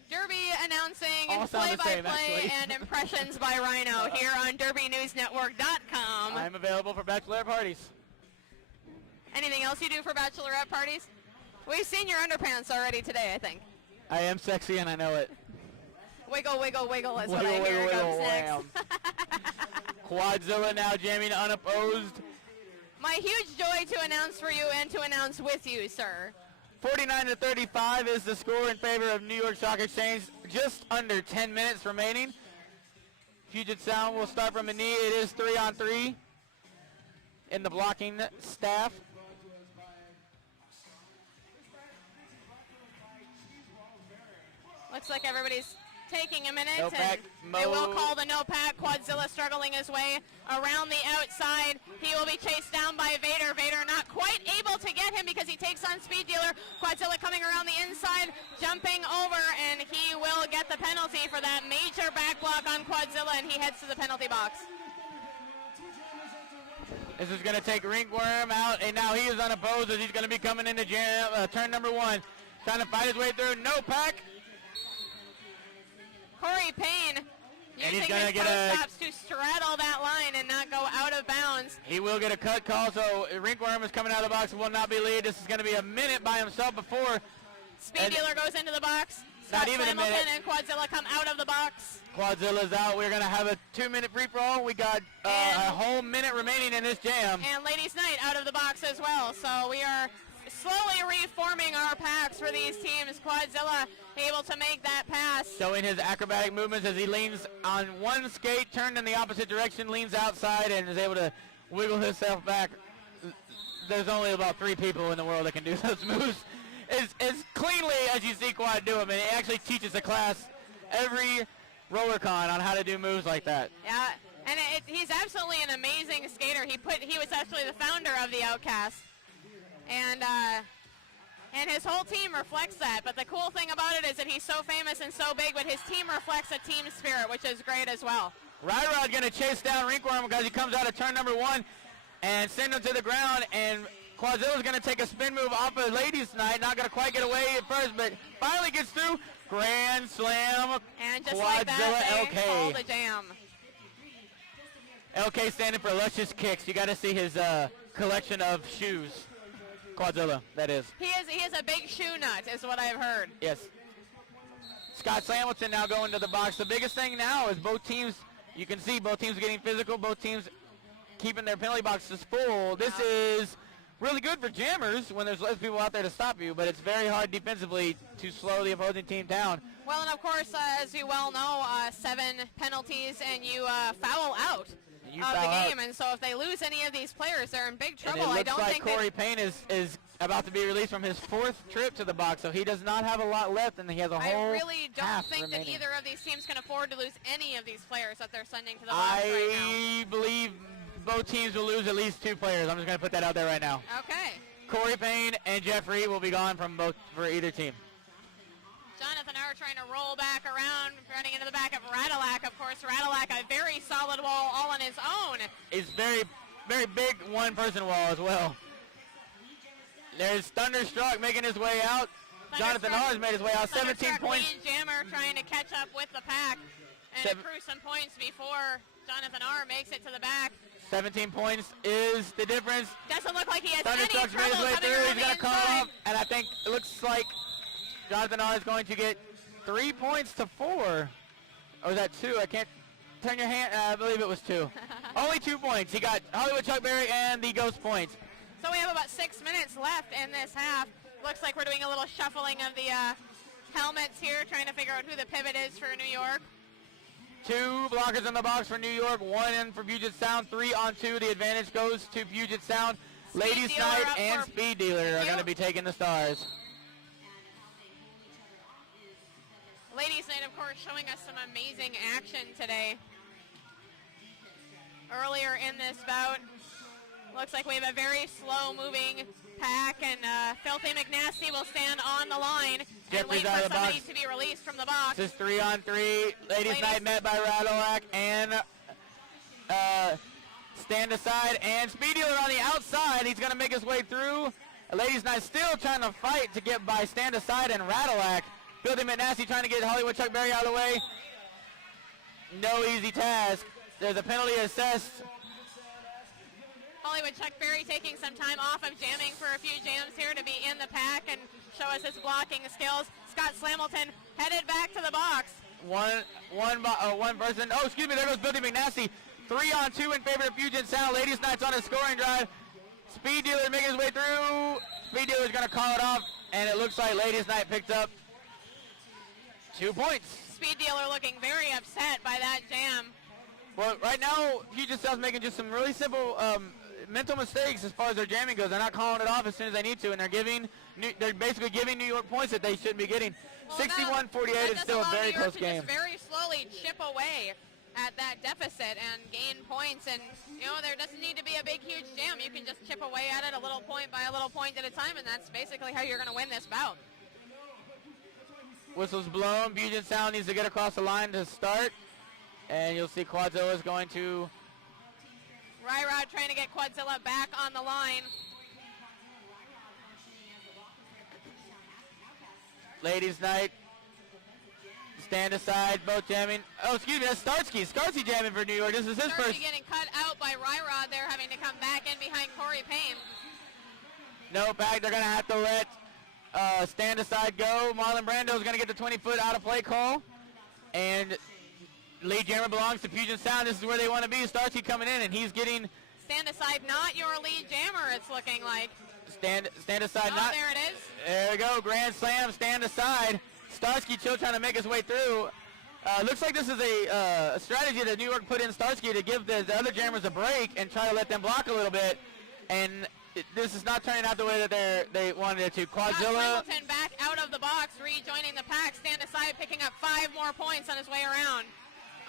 Derby announcing All play-by-play and impressions by Rhino here on DerbyNewsNetwork.com. I'm available for bachelorette parties. Anything else you do for bachelorette parties? We've seen your underpants already today, I think. I am sexy and I know it. Wiggle, wiggle, wiggle is wiggle, what I hear wiggle, comes wham. next. Quadzilla now jamming unopposed. My huge joy to announce for you and to announce with you, sir. 49-35 is the score in favor of New York Stock Exchange. Just under 10 minutes remaining. Puget Sound will start from a knee. It is 3-on-3 in the blocking staff. Looks like everybody's taking a minute. No pack and they will call the no pack. Quadzilla struggling his way around the outside. He will be chased down by Vader. Vader not quite able to get him because he takes on Speed Dealer. Quadzilla coming around the inside, jumping over, and he will get the penalty for that major back block on Quadzilla, and he heads to the penalty box. This is going to take Rinkworm out, and now he is unopposed as he's going to be coming into turn number 1. Trying to fight his way through. No pack. Corey Payne using his toe stops to straddle that line and not go out of bounds. He will get a cut call, so Rinkworm is coming out of the box and will not be lead. This is going to be a minute by himself before. Speed Dealer goes into the box. Not even a minute. And Quadzilla come out of the box. Quadzilla's out. We're going to have a 2-minute free-for-all. We got a whole minute remaining in this jam. And Ladies Night out of the box as well. So we are slowly reforming our packs for these teams. Quadzilla able to make that pass. Showing his acrobatic movements as he leans on one skate, turned in the opposite direction, leans outside, and is able to wiggle himself back. There's only about 3 people in the world that can do those moves as cleanly as you see Quad do them. And he actually teaches a class every RollerCon on how to do moves like that. Yeah, and he's absolutely an amazing skater. He was actually the founder of the Outcast. And his whole team reflects that. But the cool thing about it is that he's so famous and so big, but his team reflects a team spirit, which is great as well. Rod going to chase down Rinkworm because he comes out of turn number 1 and send him to the ground. And Quadzilla's going to take a spin move off of Ladies Night. Not going to quite get away at first, but finally gets through. Grand slam. And just Quadzilla like that, they LK. call the jam. LK standing for Luscious Kicks. You got to see his collection of shoes. Quadzilla, that is. He is a big shoe nut, is what I've heard. Yes. Scott Hamilton now going to the box. The biggest thing now is both teams, you can see both teams getting physical, both teams keeping their penalty boxes full. This is really good for jammers when there's less people out there to stop you, but it's very hard defensively to slow the opposing team down. Well, and of course, as you well know, 7 penalties and you foul out of the game, and so if they lose any of these players, they're in big trouble. And it looks I don't like think Corey Payne is about to be released from his 4th trip to the box, so he does not have a lot left, and he has a whole I really don't half think remaining. that either of these teams can afford to lose any of these players that they're sending to the box right now. I believe both teams will lose at least 2 players. I'm just going to put that out there right now. Okay. Corey Payne and Jeffrey will be gone for either team. Jonathan R. trying to roll back around, running into the back of Radilak. Of course, Radilak, a very solid wall all on his own. It's very, very big one-person wall as well. There's Thunderstruck making his way out. Jonathan R. has made his way out. 17 points. Jammer trying to catch up with the pack and accrue some points before Jonathan R. makes it to the back. 17 points is the difference. Doesn't look like he has Thunderstruck's any made trouble his way coming through. around He's the going to call inside. off, and I think it looks like Jonathan R. is going to get 3 points to 4. Or was that 2? I can't turn your hand. I believe it was 2. Only 2 points. He got Hollywood Chuck Berry and the Ghost points. So we have about 6 minutes left in this half. Looks like we're doing a little shuffling of the helmets here, trying to figure out who the pivot is for New York. 2 blockers in the box for New York, 1 in for Puget Sound, 3 on 2. The advantage goes to Puget Sound. Ladies Night and Speed Dealer are going to be taking the stars. Ladies Night, of course, showing us some amazing action today. Earlier in this bout, looks like we have a very slow-moving pack, and Filthy McNasty will stand on the line and wait for somebody to be released from the box. This is 3-on-3. Ladies Night met by Radilak and Stand Aside, and Speed Dealer on the outside. He's going to make his way through. Ladies Night still trying to fight to get by Stand Aside and Radilak. Filthy McNasty trying to get Hollywood Chuck Berry out of the way. No easy task. There's a penalty assessed. Hollywood Chuck Berry taking some time off of jamming for a few jams here to be in the pack and show us his blocking skills. Scott Slamilton headed back to the box. One person. Oh, excuse me. There goes Filthy McNasty. 3-on-2 in favor of Puget Sound. Ladies Night's on a scoring drive. Speed Dealer making his way through. Speed Dealer's going to call it off, and it looks like Ladies Night picked up 2 points. Speed Dealer looking very upset by that jam. Well, right now, Puget Sound's making just some really simple mental mistakes as far as their jamming goes. They're not calling it off as soon as they need to, and they're basically giving New York points that they shouldn't be getting. Well, 61-48 is still a very close game. Just very slowly chip away at that deficit and gain points, and there doesn't need to be a big huge jam. You can just chip away at it a little point by a little point at a time, and that's basically how you're going to win this bout. Whistle's blown. Puget Sound needs to get across the line to start, and you'll see Quadzilla is going to Ryrod trying to get Quadzilla back on the line. Ladies night. Stand aside, both jamming. Oh, excuse me, that's Starsky. Starsky jamming for New York. This is his Starsky first. Getting cut out by Ryrod there, having to come back in behind Corey Payne. No back. They're going to have to let stand aside go. Marlon Brando is going to get the 20-foot out of play call. And lead jammer belongs to Puget Sound. This is where they want to be. Starsky coming in, and he's getting. Stand aside, not your lead jammer, it's looking like. Stand aside, oh, not. There it is. There we go. Grand slam, stand aside. Starsky still trying to make his way through. Looks like this is a strategy that New York put in Starsky to give the other jammers a break and try to let them block a little bit. And this is not turning out the way that they wanted it to. Quadzilla. Hamilton back out of the box, rejoining the pack. Stand aside, picking up 5 more points on his way around.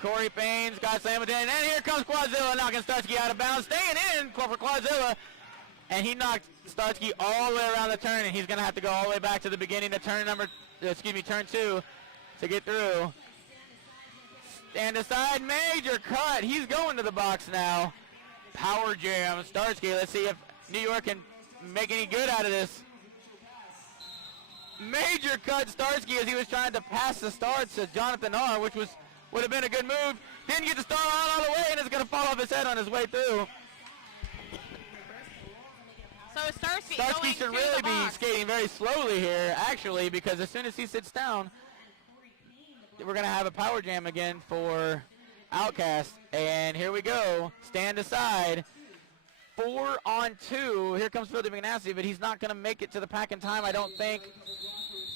Corey Payne's got Hamilton. And here comes Quadzilla knocking Starsky out of bounds. Staying in for Quadzilla. And he knocked Starsky all the way around the turn, and he's going to have to go all the way back to the beginning of turn 2 to get through. Stand aside, major cut. He's going to the box now. Power jam, Starsky. Let's see if New York can make any good out of this. Major cut, Starsky, as he was trying to pass the starts to Jonathan R., which would have been a good move. Didn't get the star on all the way, and it's going to fall off his head on his way through. So Starsky should really be skating very slowly here, actually, because as soon as he sits down, we're going to have a power jam again for Outcast. And here we go. Stand aside. 4 on 2. Here comes Philip McNasty, but he's not going to make it to the pack in time, I don't think,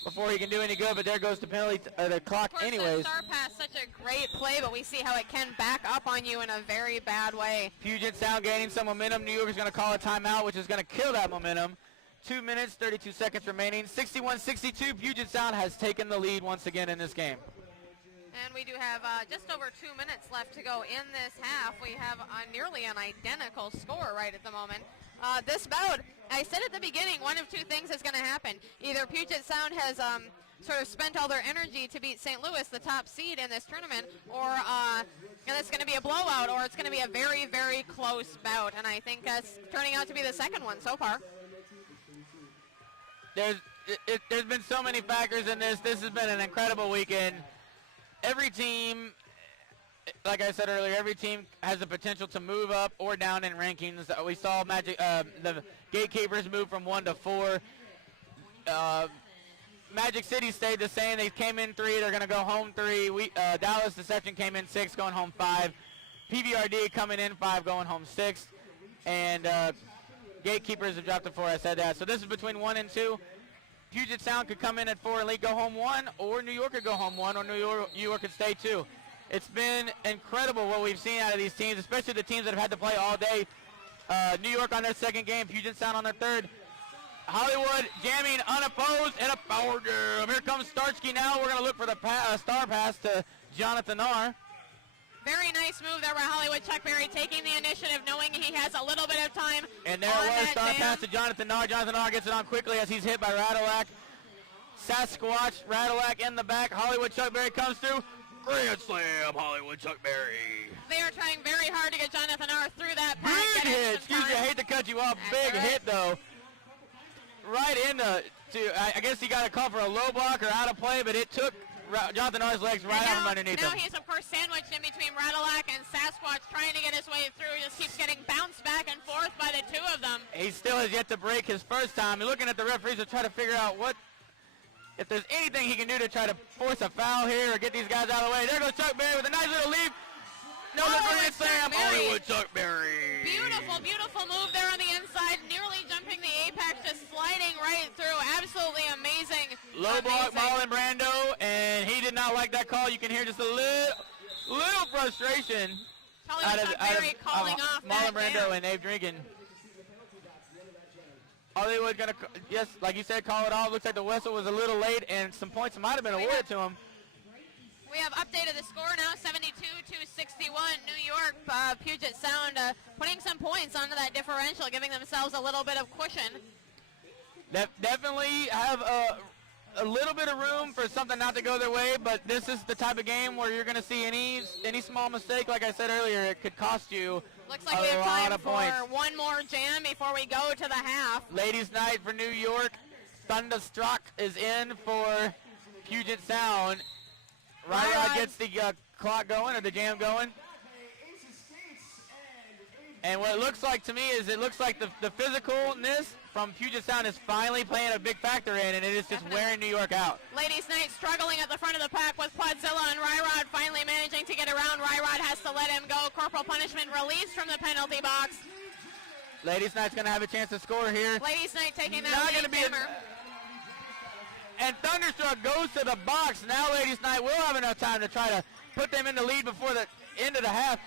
before he can do any good. But there goes the penalty, the clock anyways. The star pass, such a great play, but we see how it can back up on you in a very bad way. Puget Sound gaining some momentum. New York is going to call a timeout, which is going to kill that momentum. 2 minutes, 32 seconds remaining. 61-62. Puget Sound has taken the lead once again in this game. And we do have just over 2 minutes left to go in this half. We have nearly an identical score right at the moment. This bout, I said at the beginning, one of two things is going to happen. Either Puget Sound has sort of spent all their energy to beat St. Louis, the top seed in this tournament, or it's going to be a blowout, or it's going to be a very, very close bout. And I think that's turning out to be the second one so far. There's been so many factors in this. This has been an incredible weekend. Every team, like I said earlier, every team has the potential to move up or down in rankings. We saw the Gatekeepers move from 1 to 4. Magic City stayed the same. They came in 3. They're going to go home 3. Dallas Deception came in 6, going home 5. PVRD coming in 5, going home 6. And Gatekeepers have dropped to 4. I said that. So this is between 1 and 2. Puget Sound could come in at 4 and go home 1, or New York could go home 1, or New York could stay 2. It's been incredible what we've seen out of these teams, especially the teams that have had to play all day. New York on their second game, Puget Sound on their third. Hollywood jamming unopposed and a power jam. Here comes Starsky now. We're going to look for the star pass to Jonathan R. Very nice move there by Hollywood Chuck Berry, taking the initiative, knowing he has a little bit of time. And there was star pass to Jonathan R. Jonathan R. gets it on quickly as he's hit by Radulac. Sasquatch, Radulac in the back. Hollywood Chuck Berry comes through. Grand slam, Hollywood Chuck Berry. They are trying very hard to get Jonathan R. through that pack. Big hit. Excuse me, I hate to cut you off. Big hit, though. Right into, I guess he got a call for a low block or out of play, but it took Jonathan R's legs right out from underneath him. Now he's, of course, sandwiched in between Radulac and Sasquatch, trying to get his way through. He just keeps getting bounced back and forth by the two of them. He still has yet to break his first time. He's looking at the referees to try to figure out if there's anything he can do to try to force a foul here or get these guys out of the way. There goes Chuck Berry with a nice little leap. No, the grand slam. Hollywood Chuck Berry. Beautiful, beautiful move there on the inside, nearly jumping the apex, just sliding right through. Absolutely amazing. Low block, Marlon Brando, and he did not like that call. You can hear just a little frustration. calling off Marlon that Brando jam. and Abe Drinking. Hollywood gonna, yes, like you said, call it off. Looks like the whistle was a little late, and some points might have been awarded to him. We have updated the score now, 72-61. New York Puget Sound putting some points onto that differential, giving themselves a little bit of cushion. Definitely have a little bit of room for something not to go their way, but this is the type of game where you're going to see any small mistake, like I said earlier, it could cost you Looks like a we have lot time of for points. one more jam before we go to the half. Ladies' night for New York. Thunderstruck is in for Puget Sound. Ryrod gets the clock going, or the jam going. And what it looks like to me is it looks like the physicalness from Puget Sound is finally playing a big factor in, and it is just wearing New York out. Ladies' night struggling at the front of the pack with Quadzilla and Ryrod finally managing to get around. Ryrod has to let him go. Corporal punishment released from the penalty box. Ladies' night's going to have a chance to score here. Ladies' night taking that Not lead gonna be hammer. And Thunderstruck goes to the box. Now Ladies' Night will have enough time to try to put them in the lead before the end of the half.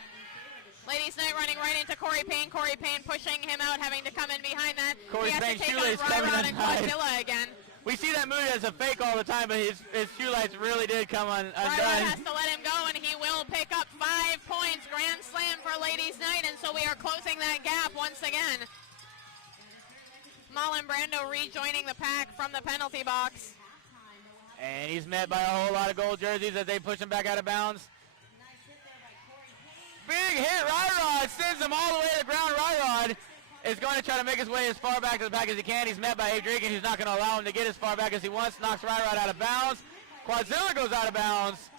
Ladies' night running right into Corey Payne. Corey Payne pushing him out, having to come in behind that. Corey He has Payne's to take on shoelace coming Ryrod and undone. Quadzilla again. We see that movie as a fake all the time, but his shoelace really did come undone. Ryrod has to let him go, and he will pick up 5 points. Grand slam for Ladies' night, and so we are closing that gap once again. Marlon Brando rejoining the pack from the penalty box. And he's met by a whole lot of gold jerseys as they push him back out of bounds. Big hit, Ryrod sends him all the way to the ground. Ryrod is going to try to make his way as far back to the pack as he can. He's met by Abe Draken, who's not going to allow him to get as far back as he wants. Knocks Ryrod out of bounds. Quadzilla goes out of bounds.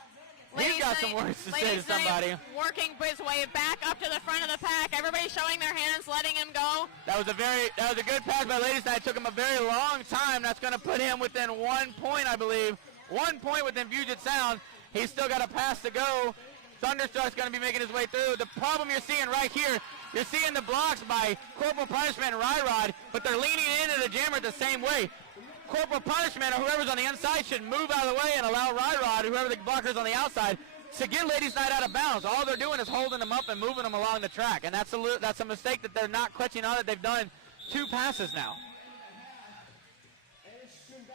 He's got some words to say to somebody. Working his way back up to the front of the pack. Everybody showing their hands, letting him go. That was a good pass by Ladies' Night. It took him a very long time. That's going to put him within 1 point, I believe. 1 point within Puget Sound. He's still got a pass to go. Thunderstruck's going to be making his way through. The problem you're seeing right here, you're seeing the blocks by Corporal Punishment and Ryrod, but they're leaning into the jammer the same way. Corporal Punishment, or whoever's on the inside, should move out of the way and allow Ryrod, whoever the blocker's on the outside, to get Ladies' Night out of bounds. All they're doing is holding them up and moving them along the track, and that's a mistake that they're not clutching on it. They've done 2 passes now.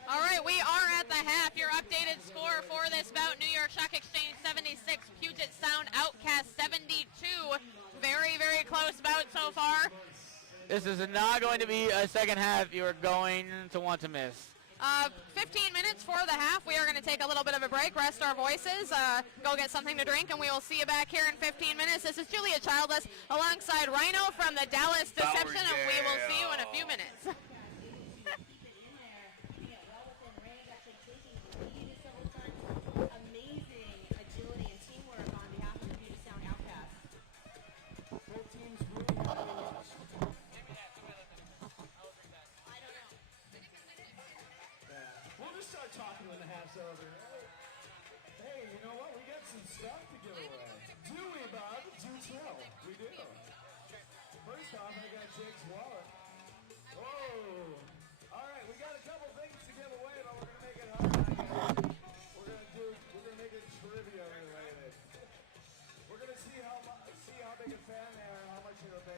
All right, we are at the half. Your updated score for this bout: New York Stock Exchange 76, Puget Sound Outcast 72. Very, very close bout so far. This is not going to be a second half you're going to want to miss. 15 minutes for the half. We are going to take a little bit of a break, rest our voices, go get something to drink, and we will see you back here in 15 minutes. This is Julia Childless alongside Rhino from the Dallas Deception, and we will see you in a few minutes. Talking when the half's over. Hey, you know what? We got some stuff to give away. Do we, Bob? Do tell. We do. First off, I got Jake's wallet. Whoa. All right, we got a couple things to give away, but we're gonna make it hard. We're gonna make it trivia related. We're gonna see how big a fan they are and how much it'll pay.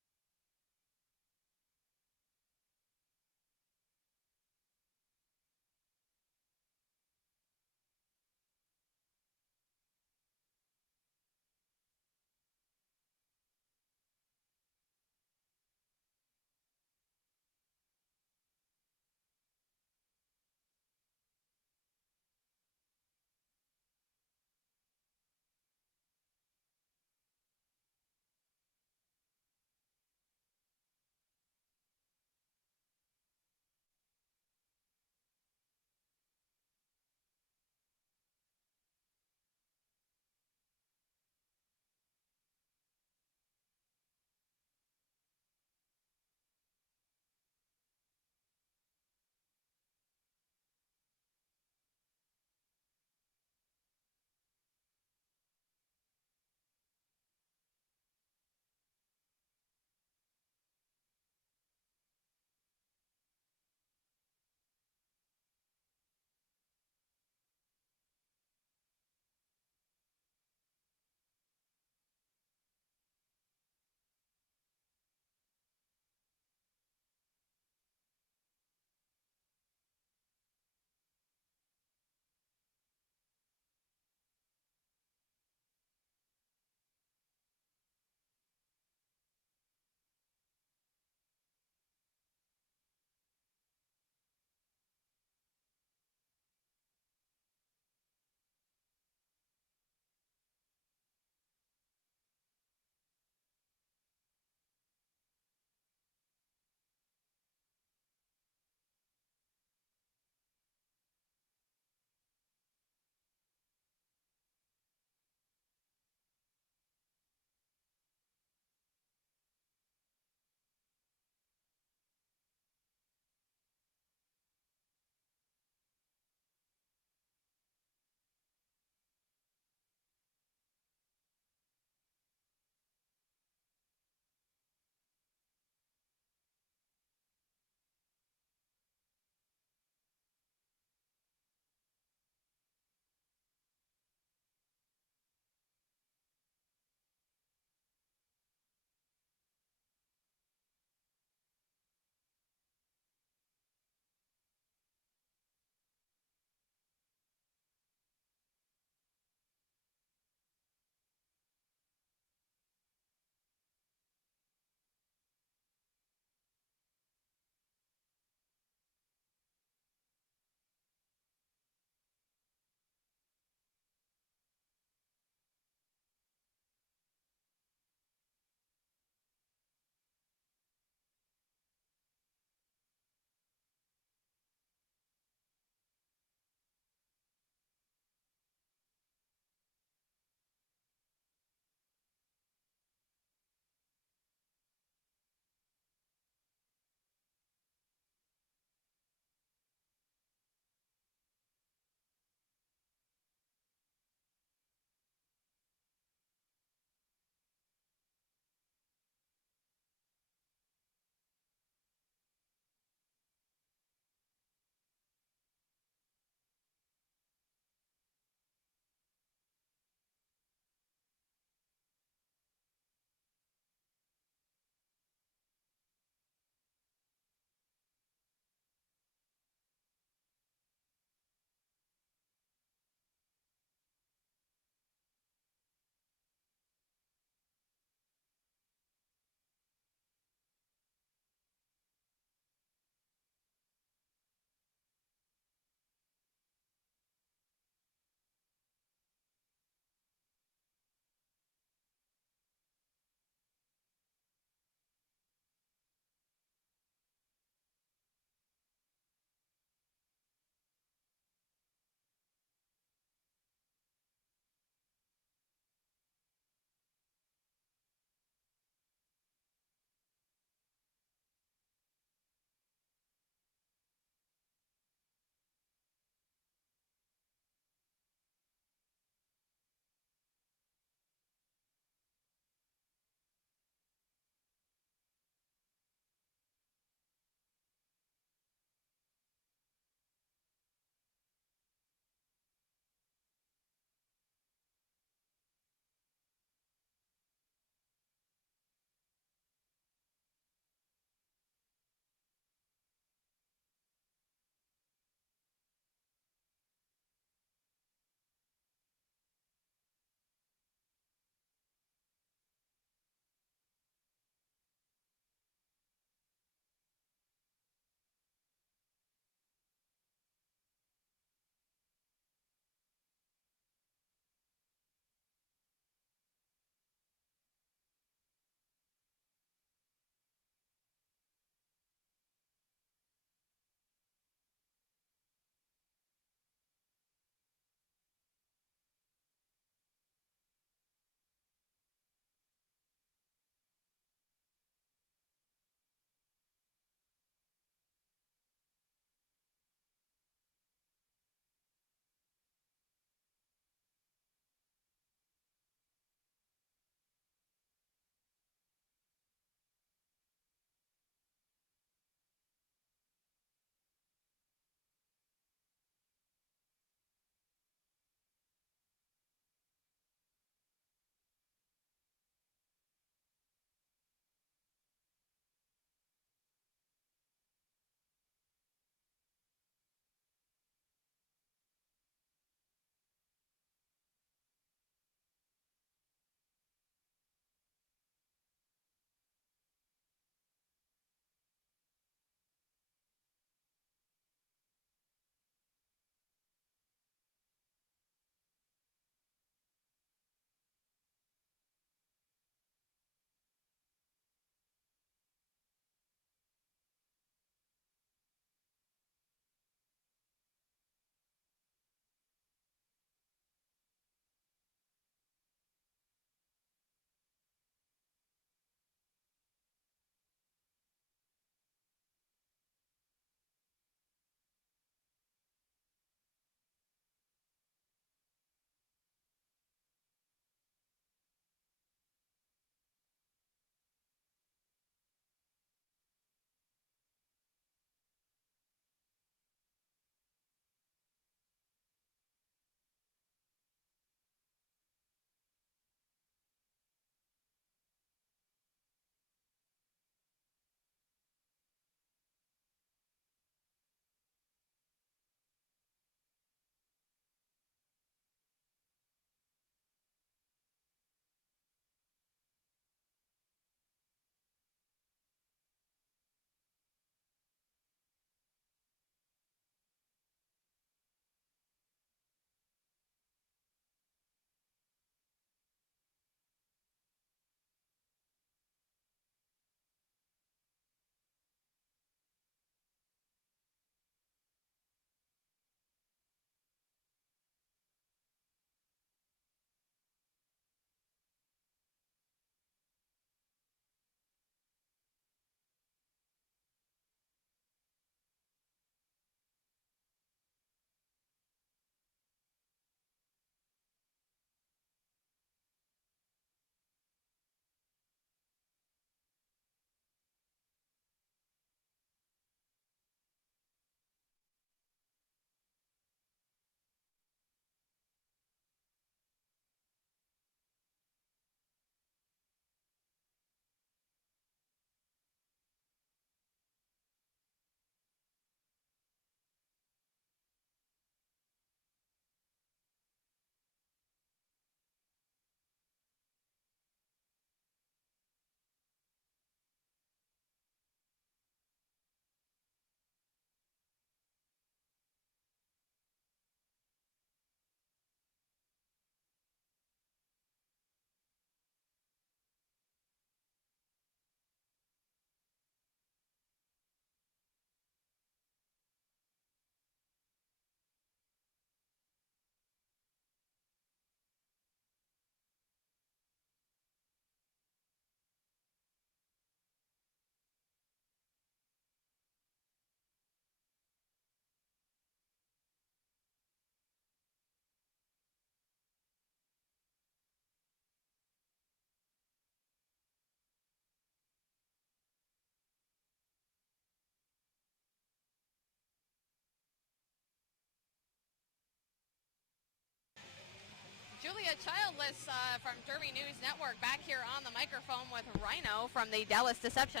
Julia Childless from Derby News Network back here on the microphone with Rhino from the Dallas Deception.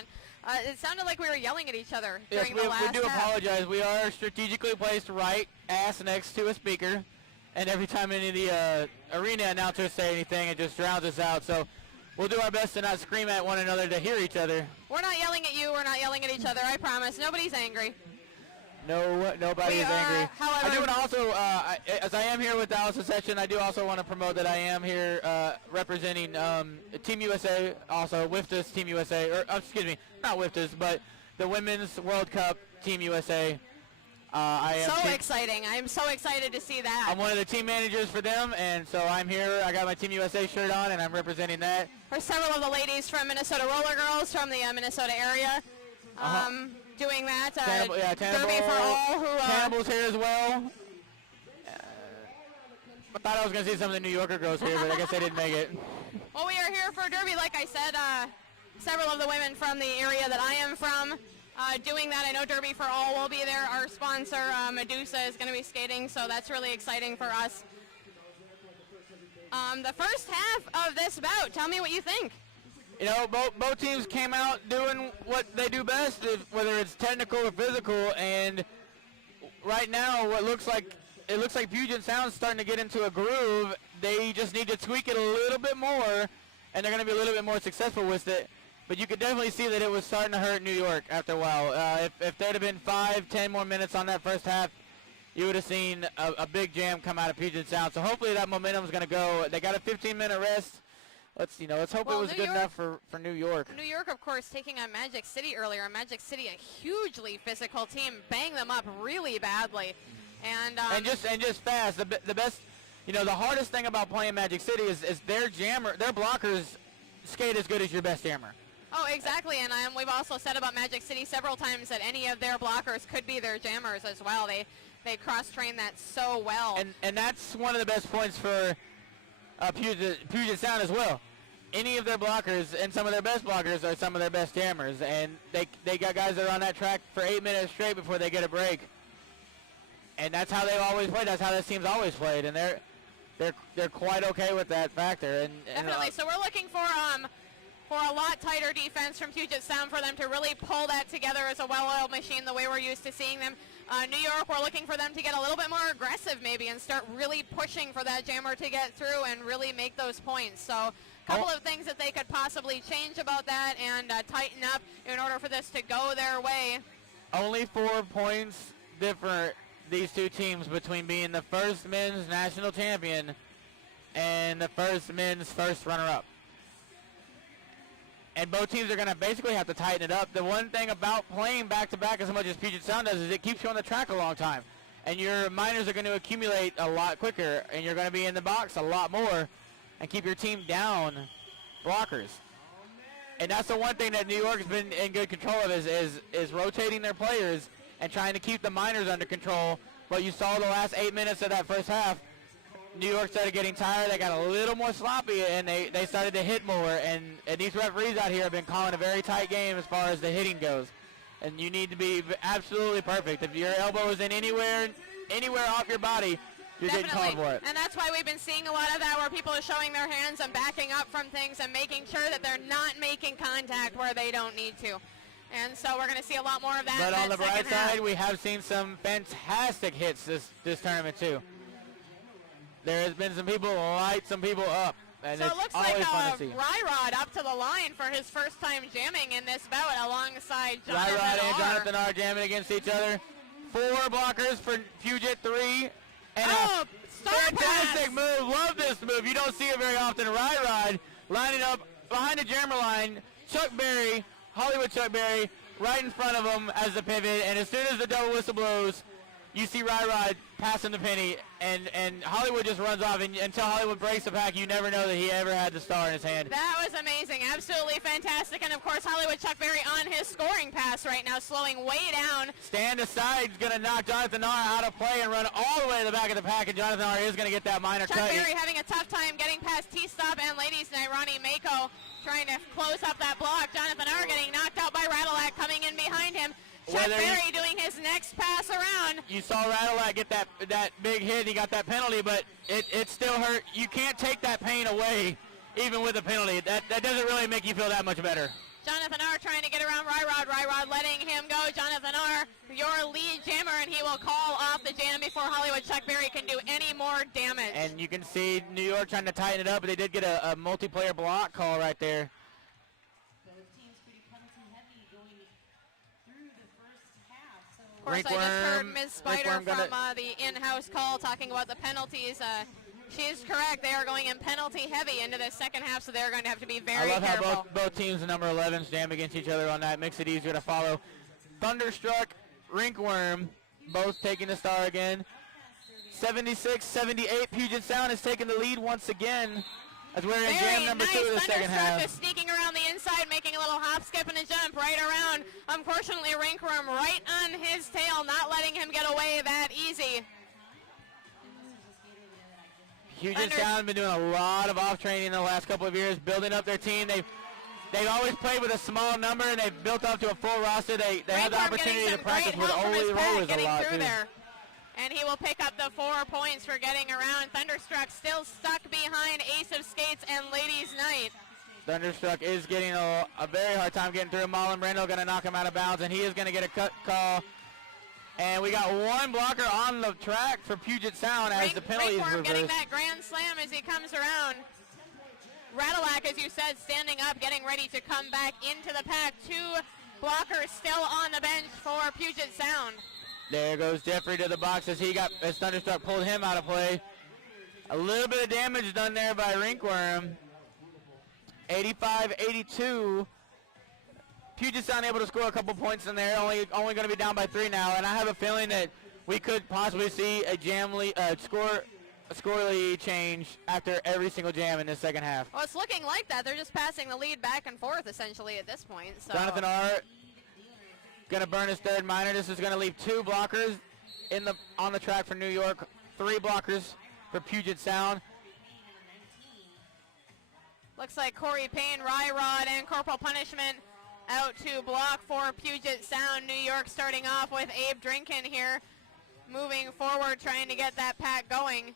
It sounded like we were yelling at each other during the last we do half. apologize. We are strategically placed right ass next to a speaker, and every time any of the arena announcers say anything, it just drowns us out. So we'll do our best to not scream at one another to hear each other. We're not yelling at you. We're not yelling at each other. I promise. Nobody's angry. No, nobody is angry. However, I do want to also, as I am here with Dallas Deception, I do also want to promote that I am here representing Team USA, also WIFTA's Team USA, or excuse me, not WIFTA's, but the Women's World Cup Team USA. I am exciting. I'm so excited to see that. I'm one of the team managers for them, and so I'm here. I got my Team USA shirt on, and I'm representing that. For several of the ladies from Minnesota Roller Girls from the Minnesota area. Doing that. Derby for all who... Cannibal's here as well. I thought I was going to see some of the New Yorker girls here, but I guess I didn't make it. Well, we are here for Derby, like I said. Several of the women from the area that I am from doing that. I know Derby for All will be there. Our sponsor, Medusa, is going to be skating, so that's really exciting for us. The first half of this bout, tell me what you think. You know, both teams came out doing what they do best, whether it's technical or physical. And right now, it looks like Puget Sound's starting to get into a groove. They just need to tweak it a little bit more, and they're going to be a little bit more successful with it. But you could definitely see that it was starting to hurt New York after a while. If there'd have been 5-10 more minutes on that first half, you would have seen a big jam come out of Puget Sound. So hopefully that momentum's going to go. They got a 15-minute rest. Let's hope it was good enough for New York. New York, of course, taking on Magic City earlier. Magic City, a hugely physical team, banged them up really badly, and just fast. The best, the hardest thing about playing Magic City is their blockers skate as good as your best jammer. Oh, exactly, and we've also said about Magic City several times that any of their blockers could be their jammers as well. They cross-train that so well. And that's one of the best points for Puget Sound as well. Any of their blockers and some of their best blockers are some of their best jammers, and they got guys that are on that track for 8 minutes straight before they get a break. And that's how they've always played. That's how this team's always played, and they're quite okay with that factor. And definitely. So we're looking for a lot tighter defense from Puget Sound for them to really pull that together as a well-oiled machine the way we're used to seeing them. New York, we're looking for them to get a little bit more aggressive maybe and start really pushing for that jammer to get through and really make those points. So a couple of things that they could possibly change about that and tighten up in order for this to go their way. Only 4 points different, these two teams, between being the first men's national champion and the first men's first runner-up. And both teams are going to basically have to tighten it up. The one thing about playing back-to-back as much as Puget Sound does is it keeps you on the track a long time. And your minors are going to accumulate a lot quicker, and you're going to be in the box a lot more and keep your team down blockers. And that's the one thing that New York's been in good control of is rotating their players and trying to keep the minors under control. But you saw the last 8 minutes of that first half, New York started getting tired. They got a little more sloppy, and they started to hit more. And these referees out here have been calling a very tight game as far as the hitting goes. And you need to be absolutely perfect. If your elbow is in anywhere off your body, you're getting called for it. And that's why we've been seeing a lot of that where people are showing their hands and backing up from things and making sure that they're not making contact where they don't need to. And so we're going to see a lot more of that. But on the bright side, we have seen some fantastic hits this tournament too. There has been some people light some people up. And so it's it looks always like fun to see. Ryrod up to the line for his first time jamming in this bout alongside Jonathan Ryrod and R. Jonathan R jamming against each other. 4 blockers for Puget, 3. And a fantastic move. Love this move. You don't see it very often. Ryrod lining up behind the jammer line. Chuck Berry, Hollywood Chuck Berry, right in front of him as the pivot. And as soon as the double whistle blows, you see Ryrod passing the penny, and Hollywood just runs off. And until Hollywood breaks the pack, you never know that he ever had the star in his hand. That was amazing. Absolutely fantastic. And, of course, Hollywood Chuck Berry on his scoring pass right now, slowing way down. Stand aside is going to knock Jonathan R. out of play and run all the way to the back of the pack, and Jonathan R. is going to get that minor cut. Chuck Berry having a tough time getting past T-Stop and Ladies Night. Ronnie Mako trying to close up that block. Jonathan R. getting knocked out by Rattleack coming in behind him. Chuck Berry doing his next pass around. You saw Rattleback get that big hit. He got that penalty, but it still hurt. You can't take that pain away, even with a penalty. That doesn't really make you feel that much better. Jonathan R. trying to get around Ryrod. Ryrod letting him go. Jonathan R., your lead jammer, and he will call off the jam before Hollywood Chuck Berry can do any more damage. And you can see New York trying to tighten it up, but they did get a multiplayer block call right there. Of course, I just heard Ms. Spider from the in-house call talking about the penalties. She is correct. They are going in penalty heavy into the second half, so they're going to have to be very careful. I love how both teams, the number 11s, jam against each other on that. Makes it easier to follow. Thunderstruck, Rinkworm, both taking the star again. 76-78, Puget Sound is taking the lead once again as we're in jam number 2 of the second half. Thunderstruck is sneaking around the inside, making a little hop, skip, and a jump right around. Unfortunately, Rinkworm right on his tail, not letting him get away that easy. Puget Sound has been doing a lot of off-training in the last couple of years, building up their team. They've always played with a small number, and they've built up to a full roster. They have the opportunity to practice with Oli rollers a lot, too. And he will pick up the 4 points for getting around. Thunderstruck still stuck behind Ace of Skates and Ladies Night. Thunderstruck is getting a very hard time getting through. Marlon Brando going to knock him out of bounds, and he is going to get a cut call. And we got one blocker on the track for Puget Sound as the penalty is reversed. Getting that grand slam as he comes around. Rattleback, as you said, standing up, getting ready to come back into the pack. 2 blockers still on the bench for Puget Sound. There goes Jeffrey to the box as Thunderstruck pulled him out of play. A little bit of damage done there by Rinkworm. 85-82. Puget Sound able to score a couple points in there. Only going to be down by 3 now, and I have a feeling that we could possibly see a score lead change after every single jam in this second half. Well, it's looking like that. They're just passing the lead back and forth essentially at this point. So. Jonathan R. going to burn his 3rd minor. This is going to leave 2 blockers on the track for New York, 3 blockers for Puget Sound. Looks like Corey Payne, Ryrod, and Corporal Punishment out to block for Puget Sound. New York starting off with Abe Drinkin here, moving forward, trying to get that pack going.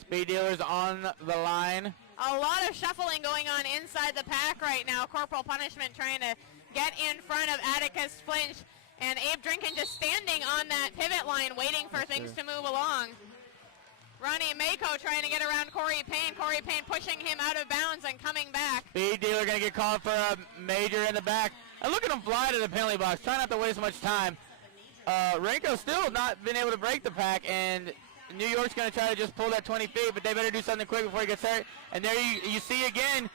Speed Dealers on the line. A lot of shuffling going on inside the pack right now. Corporal Punishment trying to get in front of Atticus Flinch, and Abe Drinkin just standing on that pivot line waiting for things to move along. Ronnie Mako trying to get around Corey Payne. Corey Payne pushing him out of bounds and coming back. Speed Dealer going to get called for a major in the back. And look at him fly to the penalty box. Try not to waste much time. Renko still not been able to break the pack, and New York's going to try to just pull that 20 feet, but they better do something quick before he gets hurt. And there you see again,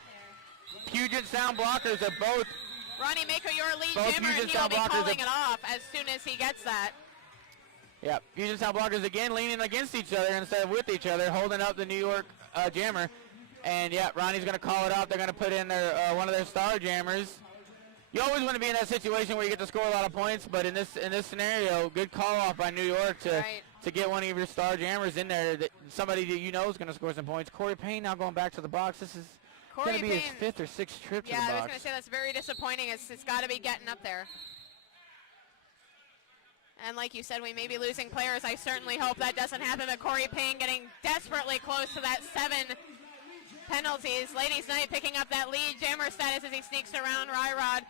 Puget Sound blockers are both. Ronnie Mako, your lead jammer, and he will be calling it off as soon as he gets that. Yeah, Puget Sound blockers again leaning against each other instead of with each other, holding up the New York jammer. And yeah, Ronnie's going to call it off. They're going to put in their one of their star jammers. You always want to be in that situation where you get to score a lot of points, but in this scenario, good call off by New York to get one of your star jammers in there. That somebody that you know is going to score some points. Corey Payne now going back to the box. This is going to be his 5th or 6th trip to the box. Yeah, I was going to say that's very disappointing. It's got to be getting up there. And like you said, we may be losing players. I certainly hope that doesn't happen, but Corey Payne getting desperately close to that 7 penalties. Ladies Night picking up that lead jammer status as he sneaks around Ryrod.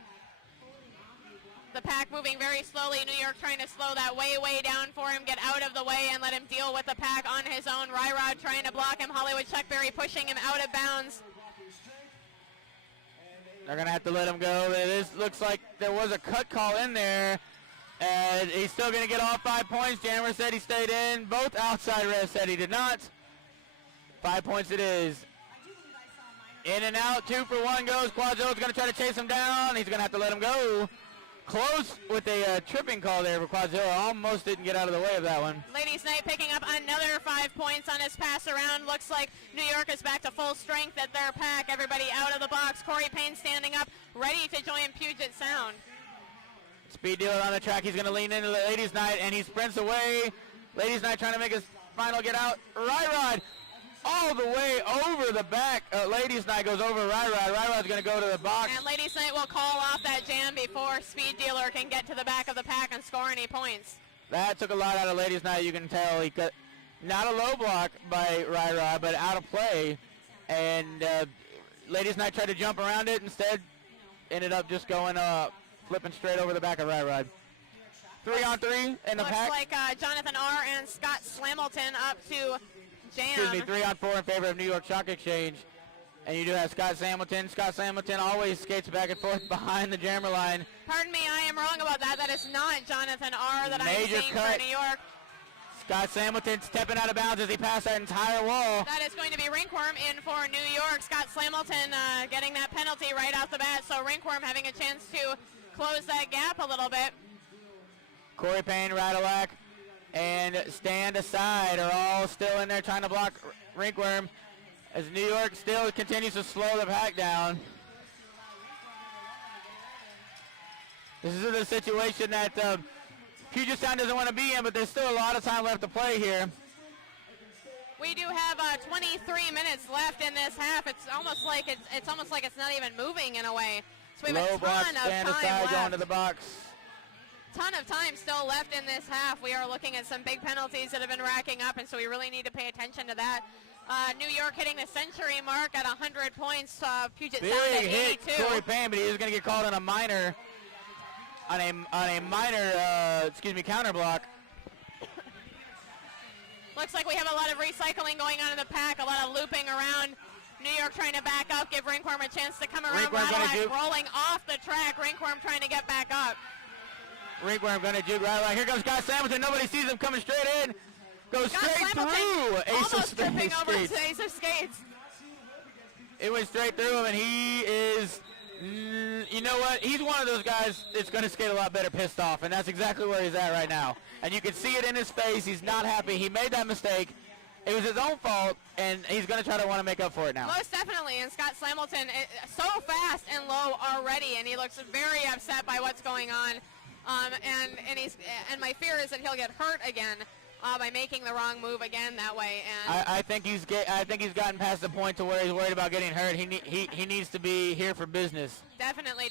The pack moving very slowly. New York trying to slow that way down for him, get out of the way and let him deal with the pack on his own. Ryrod trying to block him. Hollywood Chuck Berry pushing him out of bounds. They're going to have to let him go. This looks like there was a cut call in there. And he's still going to get all 5 points. Jammer said he stayed in. Both outside refs said he did not. 5 points it is. In and out, 2 for 1 goes. Quadzill's going to try to chase him down. He's going to have to let him go. Close with a tripping call there for Quadzilla. Almost didn't get out of the way of that one. Ladies Night picking up another 5 points on his pass around. Looks like New York is back to full strength at their pack. Everybody out of the box. Corey Payne standing up, ready to join Puget Sound. Speed Dealer on the track. He's going to lean into the Ladies Night, and he sprints away. Ladies Night trying to make his final get out. Ryrod all the way over the back. Ladies Night goes over Ryrod. Ryrod's going to go to the box. And Ladies Night will call off that jam before Speed Dealer can get to the back of the pack and score any points. That took a lot out of Ladies Night. You can tell he cut not a low block by Ryrod, but out of play. And Ladies Night tried to jump around it. Instead, ended up just going flipping straight over the back of Ryrod. 3-on-3 in the pack. Looks like Jonathan R. and Scott Slamilton up to jam. Excuse me, 3-on-4 in favor of New York Stock Exchange. And you do have Scott Hamilton. Scott Hamilton always skates back and forth behind the jammer line. Pardon me, I am wrong about that. That is not Jonathan R. that I'm Major seeing cut. for New York. Scott Hamilton stepping out of bounds as he passed that entire wall. That is going to be Ringworm in for New York. Scott Slamilton getting that penalty right off the bat, so Ringworm having a chance to close that gap a little bit. Corey Payne, Radulac, and Stand Aside are all still in there trying to block Ringworm as New York still continues to slow the pack down. This is a situation that Puget Sound doesn't want to be in, but there's still a lot of time left to play here. We do have 23 minutes left in this half. It's almost like it's not even moving in a way. So we have Low a block, ton of Stand time Aside left. going to the box. Ton of time still left in this half. We are looking at some big penalties that have been racking up, and so we really need to pay attention to that. New York hitting the century mark at 100 points. Puget Sound at Big hit, 82. Corey Payne, but he is going to get called on a minor, counter block. Looks like we have a lot of recycling going on in the pack, a lot of looping around. New York trying to back up, give Ringworm a chance to come around. Radulac rolling off the track. Ringworm trying to get back up. Ringworm going to juke Radulac. Here comes Scott Hamilton. Nobody sees him coming straight in. Goes Scott straight through almost tripping over Skates. Ace of Skates. It went straight through him, and he is, you know what? He's one of those guys that's going to skate a lot better pissed off, and that's exactly where he's at right now. And you can see it in his face. He's not happy. He made that mistake. It was his own fault, and he's going to try to want to make up for it now. Most definitely, and Scott Slamilton so fast and low already, and he looks very upset by what's going on. And my fear is that he'll get hurt again by making the wrong move again that way. And I think he's gotten past the point to where he's worried about getting hurt. He needs to be here for business. Definitely.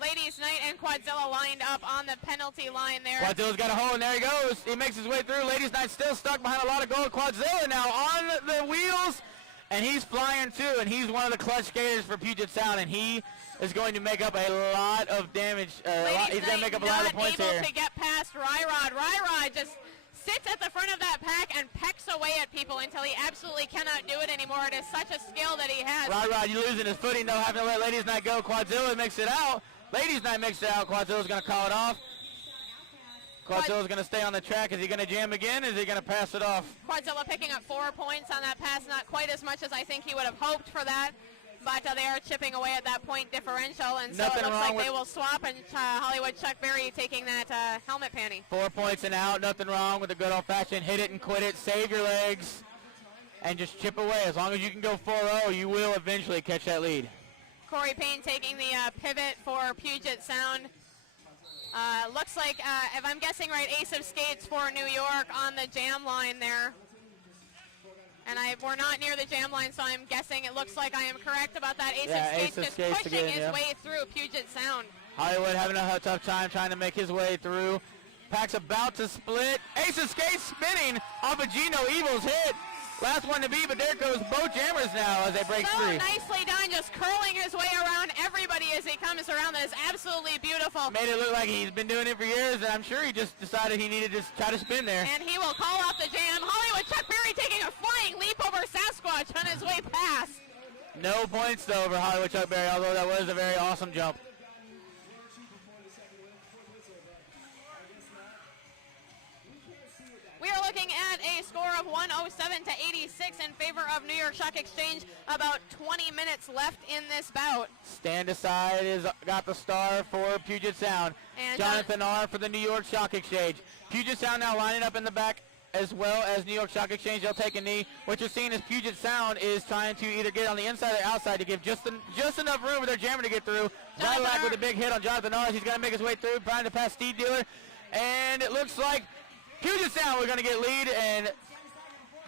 Ladies Night and Quadzilla lined up on the penalty line there. Quadzilla's got a hole, and there he goes. He makes his way through. Ladies Night still stuck behind a lot of gold. Quadzilla now on the wheels, and he's flying too, and he's one of the clutch skaters for Puget Sound, and he is going to make up a lot of damage. He's going to make up a lot of points here. Not able to get past Ryrod. Ryrod just sits at the front of that pack and pecks away at people until he absolutely cannot do it anymore. It is such a skill that he has. Ryrod, you're losing his footing, though, having to let Ladies Night go. Quadzilla makes it out. Ladies Night makes it out. Quadzilla's going to call it off. Quadzilla's going to stay on the track. Is he going to jam again? Is he going to pass it off? Quadzilla picking up 4 points on that pass. Not quite as much as I think he would have hoped for that. But they are chipping away at that point differential, and so it looks like they will swap, and Hollywood Chuck Berry taking that helmet panty. 4 points and out. Nothing wrong with the good old-fashioned hit it and quit it. Save your legs and just chip away. As long as you can go 4-0, you will eventually catch that lead. Corey Payne taking the pivot for Puget Sound. Looks like, if I'm guessing right, Ace of Skates for New York on the jam line there. And we're not near the jam line, so I'm guessing it looks like I am correct about that. Ace of Skates just pushing his way through Puget Sound. Hollywood having a tough time trying to make his way through. Pack's about to split. Ace of Skates spinning off of Gino Evil's hit. Last one to beat, but there goes both jammers now as they break free. Nicely done, just curling his way around everybody as he comes around. That is absolutely beautiful. Made it look like he's been doing it for years, and I'm sure he just decided he needed to try to spin there. And he will call off the jam. Hollywood Chuck Berry taking a flying leap over Sasquatch on his way past. No points, though, for Hollywood Chuck Berry, although that was a very awesome jump. We are looking at a score of 107 to 86 in favor of New York Stock Exchange. About 20 minutes left in this bout. Stand Aside has got the star for Puget Sound. And Jonathan R. for the New York Stock Exchange. Puget Sound now lining up in the back as well as New York Stock Exchange. They'll take a knee. What you're seeing is Puget Sound is trying to either get on the inside or outside to give just enough room for their jammer to get through. Radulac with a big hit on Jonathan R. He's going to make his way through, trying to pass Steve Dealer. And it looks like Puget Sound, we're going to get lead, and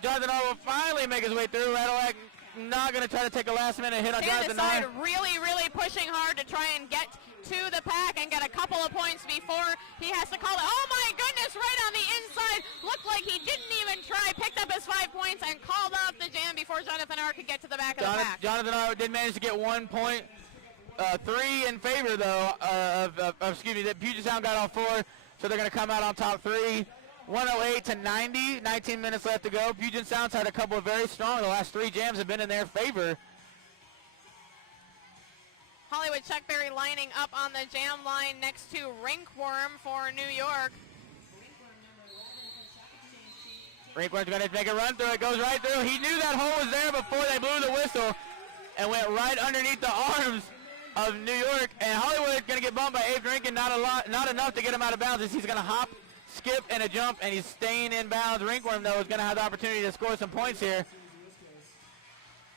Jonathan R will finally make his way through. Radulac not going to try to take a last-minute hit on Stand Jonathan aside, R. really pushing hard to try and get to the pack and get a couple of points before he has to call it. Oh my goodness, right on the inside. Looked like he didn't even try. Picked up his 5 points and called off the jam before Jonathan R could get to the back of the pack. Jonathan R did manage to get 1 point. 3 in favor, though, excuse me, that Puget Sound got all 4, so they're going to come out on top 3. 108 to 90, 19 minutes left to go. Puget Sound's had a couple of very strong. The last 3 jams have been in their favor. Hollywood Chuck Berry lining up on the jam line next to Rinkworm for New York. Rinkworm's going to make a run through it. Goes right through. He knew that hole was there before they blew the whistle and went right underneath the arms of New York. And Hollywood going to get bumped by Abe Drinkin. Not enough to get him out of bounds. As he's going to hop, skip, and a jump, and he's staying in bounds. Rinkworm, though, is going to have the opportunity to score some points here.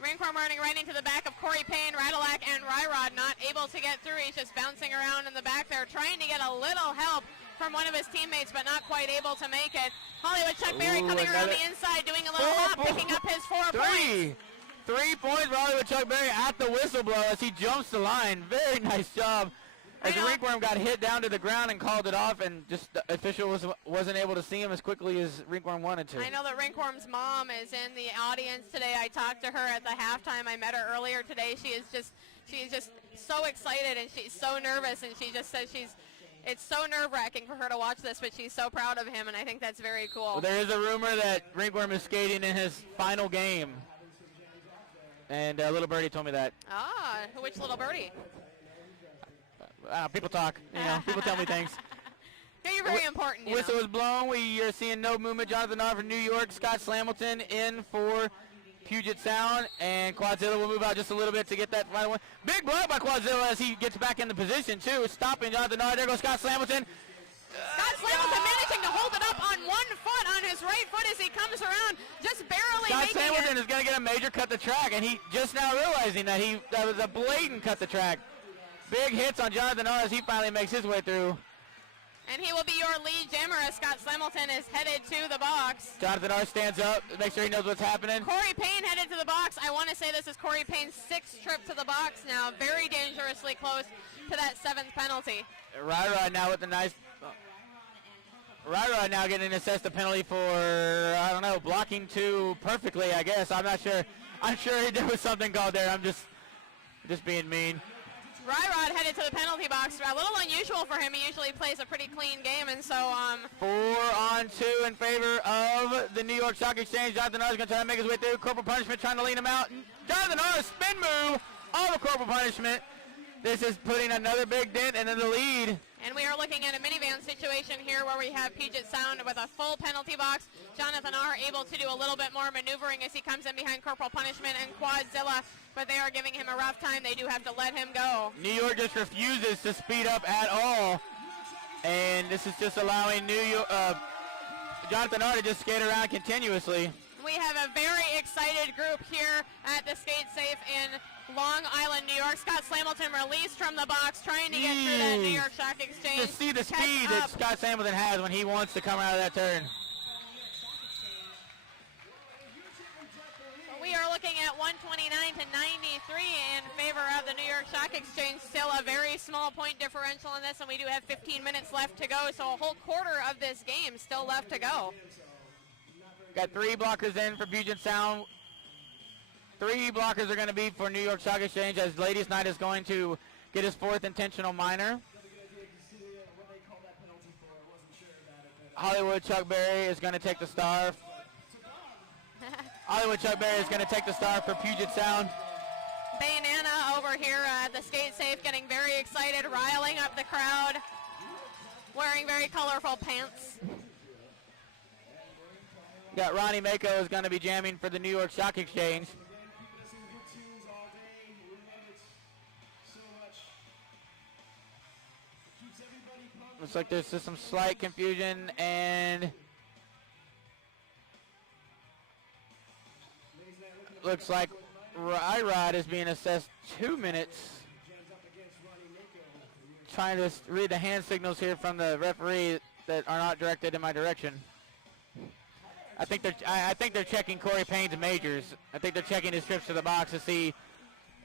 Rinkworm running right into the back of Corey Payne, Radulac, and Ryrod, not able to get through. He's just bouncing around in the back there, trying to get a little help from one of his teammates, but not quite able to make it. Hollywood Chuck Berry coming around the inside, doing a little hop, picking up his 4 points. 3 points for Hollywood Chuck Berry at the whistle blow as he jumps the line. Very nice job. As Rinkworm got hit down to the ground and called it off, and just the official wasn't able to see him as quickly as Rinkworm wanted to. I know that Rinkworm's mom is in the audience today. I talked to her at the halftime. I met her earlier today. She is just so excited, and she's so nervous, and she just says it's so nerve-wracking for her to watch this, but she's so proud of him, and I think that's very cool. Well, there is a rumor that Rinkworm is skating in his final game, and Little Birdie told me that. Ah, which Little Birdie? People talk, people tell me things. Yeah, you're very important. Whistle is blown. We are seeing no movement. Jonathan R for New York. Scott Slamilton in for Puget Sound, and Quadzilla will move out just a little bit to get that final one. Big blow by Quadzilla as he gets back in the position too, stopping Jonathan R. There goes Scott Slamilton. Scott Slamilton managing to hold it up on 1 foot on his right foot as he comes around, just barely Scott making Slamilton it. is going to get a major cut the track, and he just now realizing that that was a blatant cut the track. Big hits on Jonathan R. as he finally makes his way through. And he will be your lead jammer as Scott Slamilton is headed to the box. Jonathan R. stands up, make sure he knows what's happening. Corey Payne headed to the box. I want to say this is Corey Payne's 6th trip to the box now. Very dangerously close to that 7th penalty. Ryrod now with the nice... Ryrod now getting assessed a penalty for, I don't know, blocking too perfectly, I guess. I'm not sure. I'm sure there was something called there. I'm just being mean. Ryrod headed to the penalty box. A little unusual for him. He usually plays a pretty clean game, and so 4-on-2 in favor of the New York Stock Exchange. Jonathan R is going to try to make his way through. Corporal Punishment trying to lean him out. Jonathan R spin move off of Corporal Punishment. This is putting another big dent into the lead. And we are looking at a minivan situation here where we have Puget Sound with a full penalty box. Jonathan R able to do a little bit more maneuvering as he comes in behind Corporal Punishment and Quadzilla, but they are giving him a rough time. They do have to let him go. New York just refuses to speed up at all, and this is just allowing Jonathan R to just skate around continuously. We have a very excited group here at the Skate Safe in Long Island, New York. Scott Slamilton released from the box, trying to get through that New York Stock Exchange. Just see the speed that Scott Slamilton has when he wants to come out of that turn. We are looking at 129 to 93 in favor of the New York Stock Exchange. Still a very small point differential in this, and we do have 15 minutes left to go, so a whole quarter of this game still left to go. Got 3 blockers in for Puget Sound. 3 blockers are going to be for New York Stock Exchange as Ladies Night is going to get his 4th intentional minor. Hollywood Chuck Berry is going to take the star. Hollywood Chuck Berry is going to take the star for Puget Sound. Bayanana over here at the Skate Safe getting very excited, riling up the crowd, wearing very colorful pants. Got Ronnie Mako is going to be jamming for the New York Stock Exchange. Looks like there's just some slight confusion, and looks like Ryrod is being assessed 2 minutes. Trying to read the hand signals here from the referee that are not directed in my direction. I think they're checking Corey Payne's majors. I think they're checking his trips to the box to see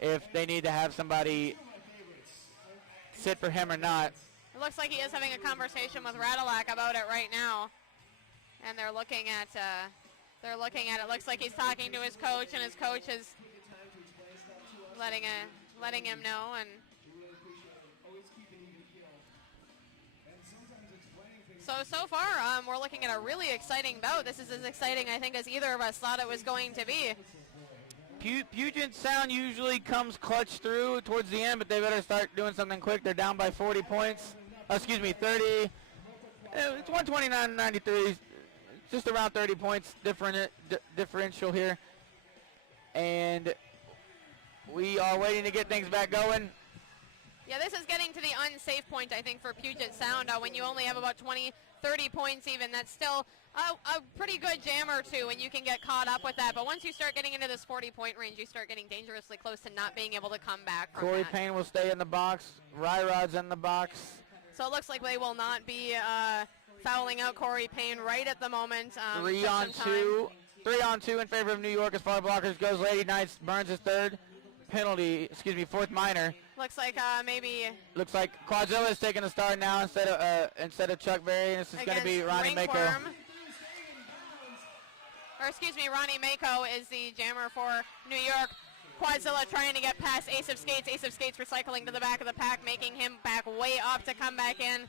if they need to have somebody sit for him or not. It looks like he is having a conversation with Radilak about it right now, and they're looking at it. Looks like he's talking to his coach, and his coach is letting him know. And so far, we're looking at a really exciting bout. This is as exciting, I think, as either of us thought it was going to be. Puget Sound usually comes clutch through towards the end, but they better start doing something quick. They're down by 40 points. 30. It's 129-93. Just around 30 points differential here. And we are waiting to get things back going. Yeah, this is getting to the unsafe point, I think, for Puget Sound. When you only have about 20, 30 points even, that's still a pretty good jam or two, and you can get caught up with that. But once you start getting into this 40-point range, you start getting dangerously close to not being able to come back from Corey that. Payne will stay in the box. Ryrod's in the box. So it looks like they will not be fouling out Corey Payne right at the moment. 3 on 2. 3 on 2 in favor of New York as far blockers goes. Lady Knights burns his third penalty, fourth minor. Looks like maybe. Looks like Quadzilla is taking the start now instead of Chuck Berry. This is going to be Ronnie Mako. Ronnie Mako is the jammer for New York. Quadzilla trying to get past Ace of Skates. Ace of Skates recycling to the back of the pack, making him back way up to come back in.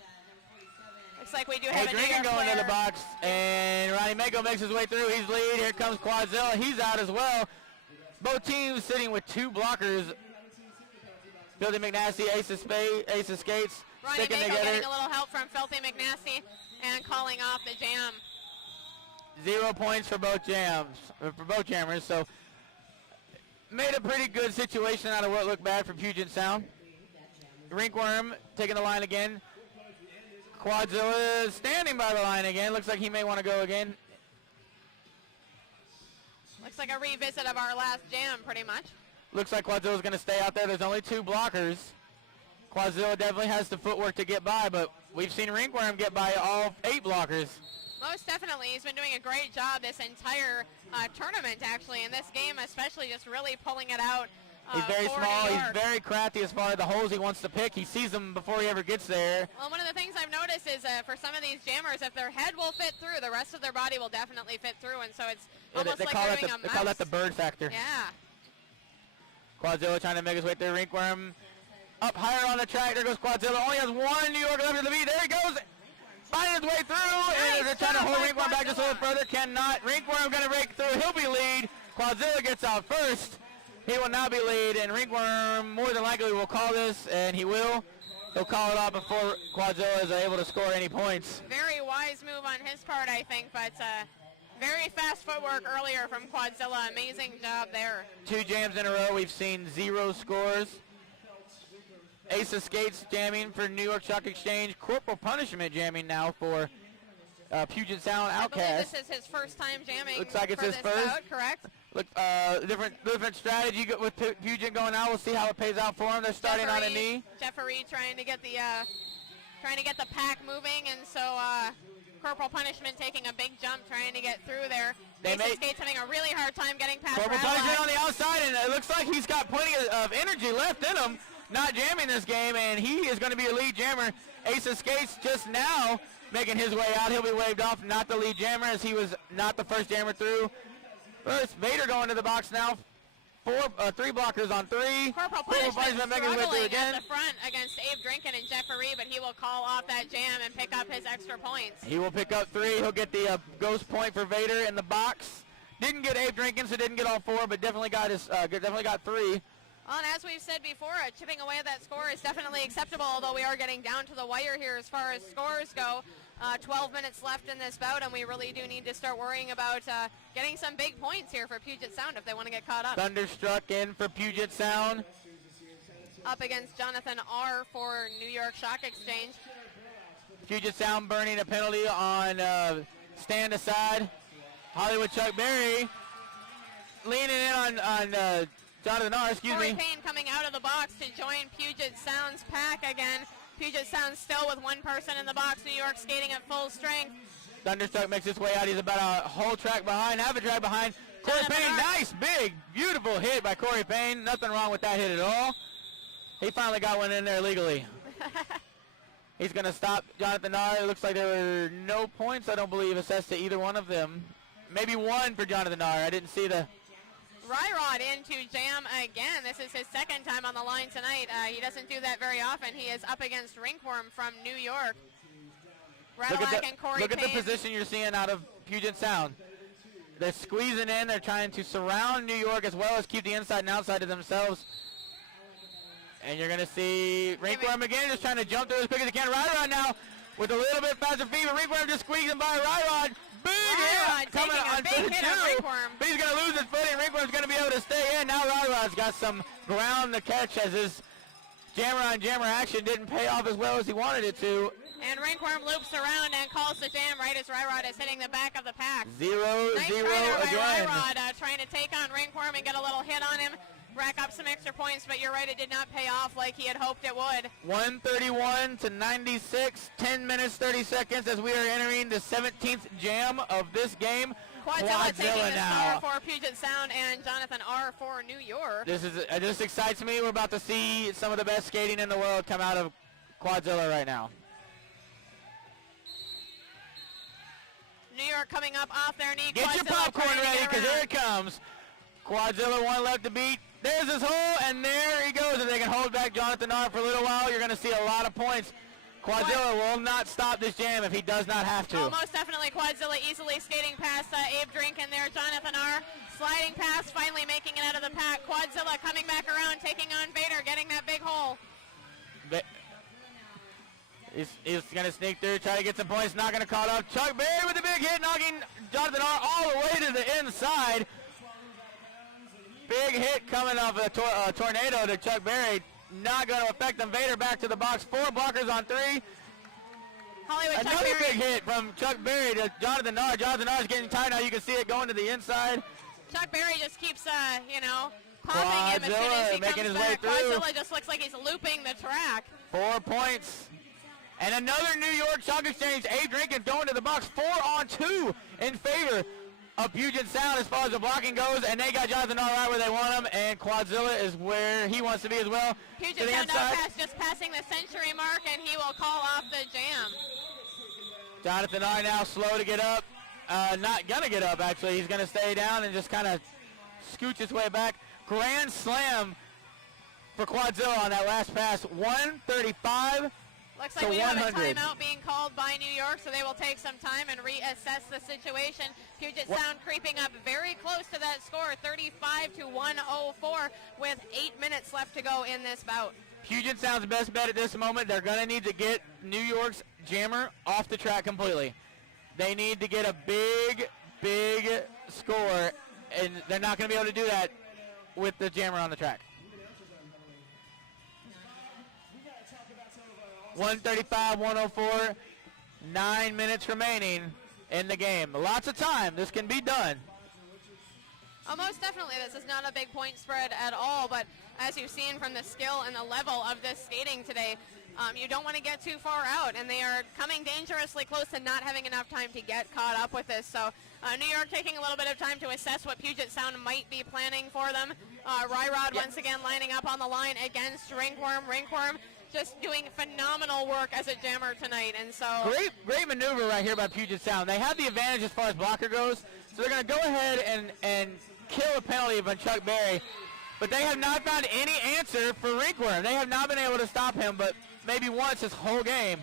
Looks like we do have a Drinking going to the box, and Ronnie Mako makes his way through. He's lead. Here comes Quadzilla. He's out as well. Both teams sitting with 2 blockers. Filthy McNasty, Ace of Skates, Ronnie sticking Mako together. getting a little help from Filthy McNasty and calling off the jam. 0 points for both jammers. So made a pretty good situation out of what looked bad for Puget Sound. Rinkworm taking the line again. Quadzilla is standing by the line again. Looks like he may want to go again. Looks like a revisit of our last jam, pretty much. Looks like Quadzilla's going to stay out there. There's only 2 blockers. Quadzilla definitely has the footwork to get by, but we've seen Rinkworm get by all 8 blockers. Most definitely. He's been doing a great job this entire tournament, actually, in this game especially, just really pulling it out. He's very small. He's very crafty as far as the holes he wants to pick. He sees them before he ever gets there. Well, one of the things I've noticed is for some of these jammers, if their head will fit through, the rest of their body will definitely fit through, and so it's almost like doing a mouse. They call that the bird factor. Yeah. Quadzilla trying to make his way through. Rinkworm up higher on the track. There goes Quadzilla. Only has 1 New Yorker left to the beat. There he goes. Finding his way through. And they're trying to hold Rinkworm back just a little further. Cannot. Rinkworm going to break through. He'll be lead. Quadzilla gets out first. He will not be lead. And Rinkworm more than likely will call this. And he will. He'll call it off before Quadzilla is able to score any points. Very wise move on his part, I think. But very fast footwork earlier from Quadzilla. Amazing job there. 2 jams in a row. We've seen 0 scores. Ace of Skates jamming for New York Stock Exchange. Corporal Punishment jamming now for Puget Sound Outcast. I believe this is his first time jamming. Looks like it's his first. Bout, correct? Look, different strategy with Puget going out. We'll see how it pays out for him. They're starting on a knee. Jeffery trying to get the pack moving, and so Corporal Punishment taking a big jump, trying to get through there. Ace of Skates having a really hard time getting past Corporal Punishment on the outside, and it looks like he's got plenty of energy left in him. Not jamming this game, and he is going to be a lead jammer. Ace of Skates just now making his way out. He'll be waved off, not the lead jammer, as he was not the first jammer through. First, Vader going to the box now. 3 blockers on 3. Corporal Punishment making his way through again at the front against Abe Drinkin and Jeffery, but he will call off that jam and pick up his extra points. He will pick up 3. He'll get the ghost point for Vader in the box. Didn't get Abe Drinkin, so didn't get all 4, but definitely got 3. Well, and as we've said before, chipping away at that score is definitely acceptable, although we are getting down to the wire here as far as scores go. 12 minutes left in this bout, and we really do need to start worrying about getting some big points here for Puget Sound if they want to get caught up. Thunderstruck in for Puget Sound. Up against Jonathan R. for New York Stock Exchange. Puget Sound burning a penalty on stand aside. Hollywood Chuck Berry leaning in on Jonathan R. Corey Payne coming out of the box to join Puget Sound's pack again. Puget Sound still with 1 person in the box. New York skating at full strength. Thunderstruck makes his way out. He's about a whole track behind, half a track behind. Corey Payne, nice, big, beautiful hit by Corey Payne. Nothing wrong with that hit at all. He finally got one in there legally. He's going to stop Jonathan Nahr. It looks like there were no points, I don't believe, assessed to either one of them. Maybe one for Jonathan Nahr. I didn't see the... Ryrod into jam again. This is his second time on the line tonight. He doesn't do that very often. He is up against Ringworm from New York. Radilak and Corey Look at Payne. the position you're seeing out of Puget Sound. They're squeezing in. They're trying to surround New York as well as keep the inside and outside to themselves. And you're going to see Ringworm again just trying to jump through as quick as he can. Ryrod now with a little bit faster feet. Ringworm just squeezing by Ryrod. Big hit coming on big hit on Ringworm. But he's going to lose his footing. Ringworm's going to be able to stay in. Now Ryrod's got some ground to catch as his jammer on jammer action didn't pay off as well as he wanted it to. And Ringworm loops around and calls the jam right as Ryrod is hitting the back of the pack. 0-0 nice again. Ryrod trying to take on Ringworm and get a little hit on him. Rack up some extra points, but you're right, it did not pay off like he had hoped it would. 131 to 96, 10 minutes, 30 seconds as we are entering the 17th jam of this game. Quadzilla taking the now. star for Puget Sound and Jonathan R. for New York. This excites me. We're about to see some of the best skating in the world come out of Quadzilla right now. New York coming up off their knee. Get your popcorn ready because here it comes. Quadzilla, one left to beat. There's his hole, and there he goes. If they can hold back Jonathan R. for a little while, you're going to see a lot of points. Quadzilla will not stop this jam if he does not have to. Oh, most definitely. Quadzilla easily skating past Abe Drinkin there. Jonathan R. sliding past, finally making it out of the pack. Quadzilla coming back around, taking on Vader, getting that big hole. He's going to sneak through, try to get some points, not going to call it off. Chuck Berry with a big hit, knocking Jonathan R. all the way to the inside. Big hit coming off a tornado to Chuck Berry. Not going to affect them. Vader back to the box. 4 blockers on 3. Hollywood Another big hit from Chuck Berry to Jonathan Nahr. Jonathan Nahr is getting tired now. You can see it going to the inside. Chuck Berry just keeps, popping him as soon as he making comes his way back. through. Quadzilla just looks like he's looping the track. 4 points. And another New York Stock Exchange. Abe Drinkin going to the box. 4 on 2 in favor of Puget Sound as far as the blocking goes, and they got Jonathan Nahr right where they want him, and Quadzilla is where he wants to be as well. Puget Sound outcast just passing the century mark, and he will call off the jam. Jonathan Nahr now slow to get up. Not going to get up, actually. He's going to stay down and just kind of scooch his way back. Grand slam for Quadzilla on that last pass. 135 Looks like we have a timeout being called by New York, so they will take some time and reassess the situation. Puget Sound creeping up very close to that score, 35 to 104, with 8 minutes left to go in this bout. Puget Sound's best bet at this moment. They're going to need to get New York's jammer off the track completely. They need to get a big, big score, and they're not going to be able to do that with the jammer on the track. 135, 104, 9 minutes remaining in the game. Lots of time. This can be done. Oh, most definitely. This is not a big point spread at all, but as you've seen from the skill and the level of this skating today, you don't want to get too far out, and they are coming dangerously close to not having enough time to get caught up with this. So New York taking a little bit of time to assess what Puget Sound might be planning for them. Ryrod once again lining up on the line against Ringworm. Ringworm just doing phenomenal work as a jammer tonight, and so great maneuver right here by Puget Sound. They have the advantage as far as blocker goes, so they're going to go ahead and kill a penalty from Chuck Berry, but they have not found any answer for Ringworm. They have not been able to stop him, but maybe once this whole game.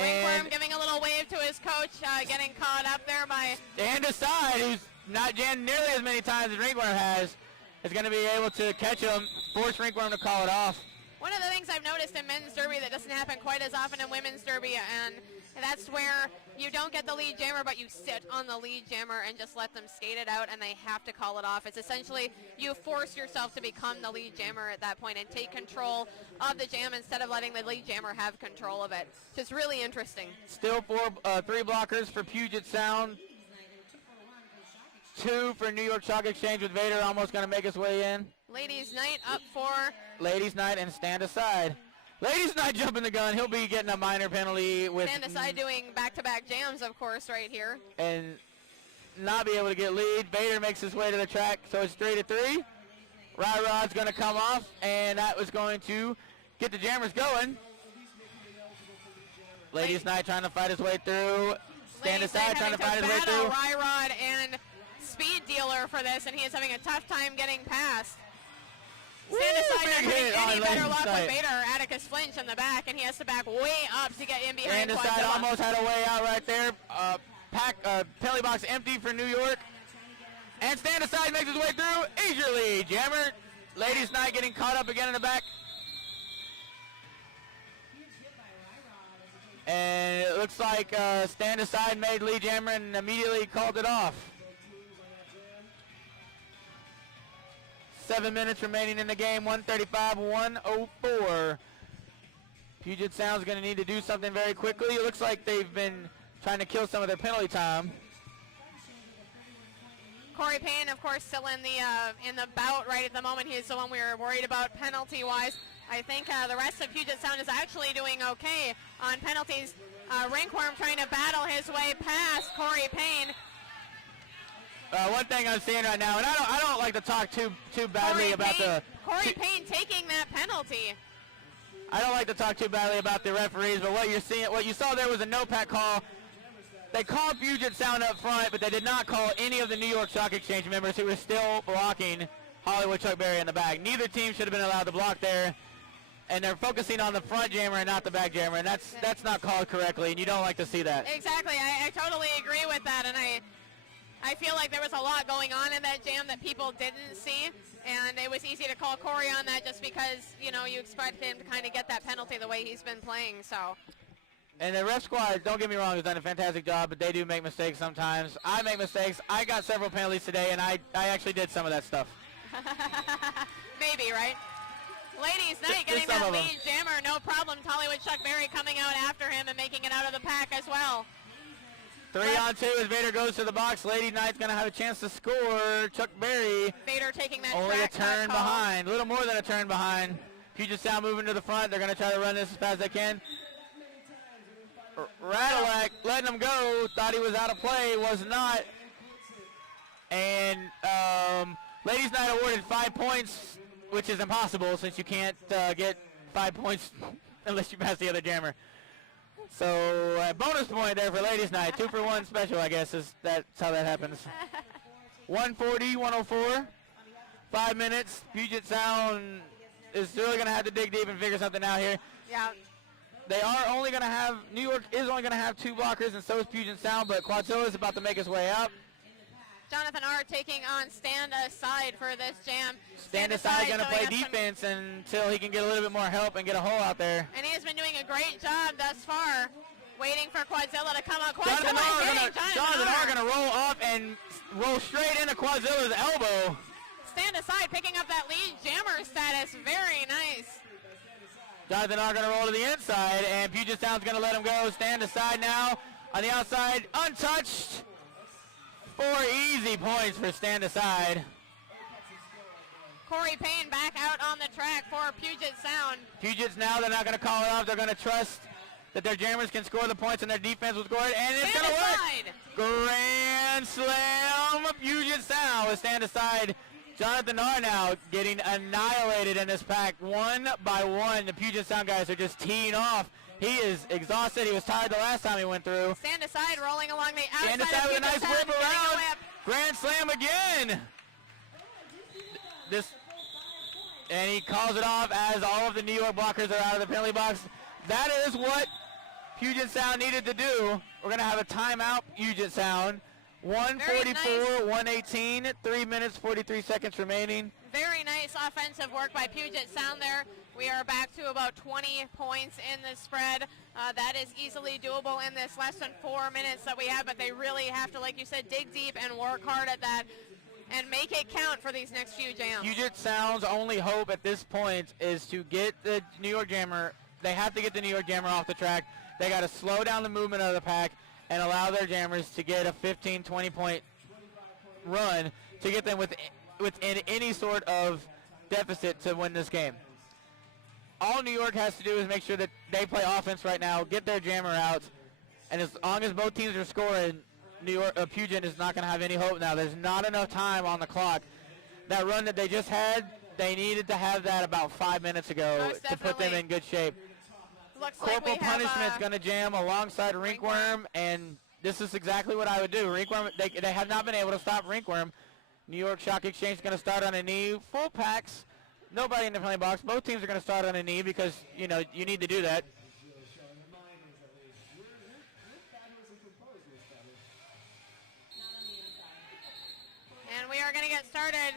Ringworm giving a little wave to his coach, getting caught up there by Dan Desai, who's not jammed nearly as many times as Ringworm has, is going to be able to catch him, force Ringworm to call it off. One of the things I've noticed in men's derby that doesn't happen quite as often in women's derby, and that's where you don't get the lead jammer, but you sit on the lead jammer and just let them skate it out, and they have to call it off. It's essentially you force yourself to become the lead jammer at that point and take control of the jam instead of letting the lead jammer have control of it. So it's really interesting. Still 3 blockers for Puget Sound. 2 for New York Stock Exchange with Vader almost going to make his way in. Ladies night up for Ladies night and stand aside. Ladies Night jumping the gun. He'll be getting a minor penalty with Stand aside doing back-to-back jams, of course, right here. and not be able to get lead. Vader makes his way to the track, so it's 3-3. Rod's going to come off, and that was going to get the jammers going. Ladies Night trying to fight his way through. Stand aside trying to fight his way through. Rod and Speed Dealer for this, and he is having a tough time getting past. Stand aside, not getting any better luck with Vader. Atticus Flinch in the back, and he has to back way up to get in behind Stand aside almost had a way out right there. Penalty box empty for New York. And Stand aside makes his way through. He's your lead, Jammer. Ladies Night getting caught up again in the back. And it looks like Stand aside made lead Jammer and immediately called it off. 7 minutes remaining in the game, 135-104. Puget Sound's going to need to do something very quickly. It looks like they've been trying to kill some of their penalty time. Corey Payne, of course, still in the bout right at the moment. He's the one we were worried about penalty-wise. I think the rest of Puget Sound is actually doing okay on penalties. Ringworm trying to battle his way past Corey Payne. One thing I'm seeing right now, and I don't like to talk too badly about Corey Payne taking that penalty. I don't like to talk too badly about the referees, but what you saw there was a no-pack call. They called Puget Sound up front, but they did not call any of the New York Stock Exchange members who were still blocking Hollywood Chuck Berry in the back. Neither team should have been allowed to block there, and they're focusing on the front jammer and not the back jammer, and that's not called correctly, and you don't like to see that. Exactly. I totally agree with that, and I feel like there was a lot going on in that jam that people didn't see, and it was easy to call Corey on that just because, you know, you expect him to kind of get that penalty the way he's been playing, so. And the ref squad, don't get me wrong, has done a fantastic job, but they do make mistakes sometimes. I make mistakes. I got several penalties today, and I actually did some of that stuff. Maybe, right? Ladies Night getting that lead jammer, no problem. Hollywood Chuck Berry coming out after him and making it out of the pack as well. 3-on-2 as Vader goes to the box. Lady Knight's going to have a chance to score. Chuck Berry. Vader taking that only track a turn behind. A little more than a turn behind. Puget Sound moving to the front. They're going to try to run this as fast as they can. Radilak letting him go. Thought he was out of play. Was not. And Ladies Night awarded 5 points, which is impossible since you can't get 5 points unless you pass the other jammer. So a bonus point there for Ladies Night. 2-for-1 special, I guess, that's how that happens. 140-104. 5 minutes. Puget Sound is really going to have to dig deep and figure something out here. Yeah. They are only going to have, New York is only going to have 2 blockers, and so is Puget Sound, but Quadzilla is about to make his way out. Jonathan R. taking on Stand Aside for this jam. Stand Aside going to play defense until he can get a little bit more help and get a hole out there. And he has been doing a great job thus far, waiting for Quadzilla to come up. Jonathan R. going to roll up and roll straight into Quadzilla's elbow. Stand Aside picking up that lead jammer status. Very nice. Jonathan R. going to roll to the inside, and Puget Sound's going to let him go. Stand Aside now on the outside, untouched. 4 easy points for Stand Aside. Corey Payne back out on the track for Puget Sound. Puget's now, they're not going to call it off. They're going to trust that their jammers can score the points and their defense will score it, and it's going to work. Grand slam, Puget Sound with Stand Aside. Jonathan R. now getting annihilated in this pack one by one. The Puget Sound guys are just teeing off. He is exhausted. He was tired the last time he went through. Stand Aside rolling along the outside. Stand Aside with a nice whip around. Grand slam again. And he calls it off as all of the New York blockers are out of the penalty box. That is what Puget Sound needed to do. We're going to have a timeout, Puget Sound. 144, 118, 3 minutes, 43 seconds remaining. Very nice offensive work by Puget Sound there. We are back to about 20 points in the spread. That is easily doable in this less than 4 minutes that we have, but they really have to, like you said, dig deep and work hard at that and make it count for these next few jams. Puget Sound's only hope at this point is to get the New York Jammer. They have to get the New York Jammer off the track. They got to slow down the movement of the pack and allow their jammers to get a 15, 20-point run to get them within any sort of deficit to win this game. all New York has to do is make sure that they play offense right now, get their jammer out, and as long as both teams are scoring, New York Puget is not going to have any hope now. There's not enough time on the clock. That run that they just had, they needed to have that about 5 minutes ago to put them in good shape. Looks Corporal like we have Punishment's going to jam alongside Rinkworm, and this is exactly what I would do. Rinkworm, they have not been able to stop Rinkworm. New York Shock Exchange is going to start on a knee. Full packs. Nobody in the penalty box. Both teams are going to start on a knee because, you know, you need to do that. And we are going to get started.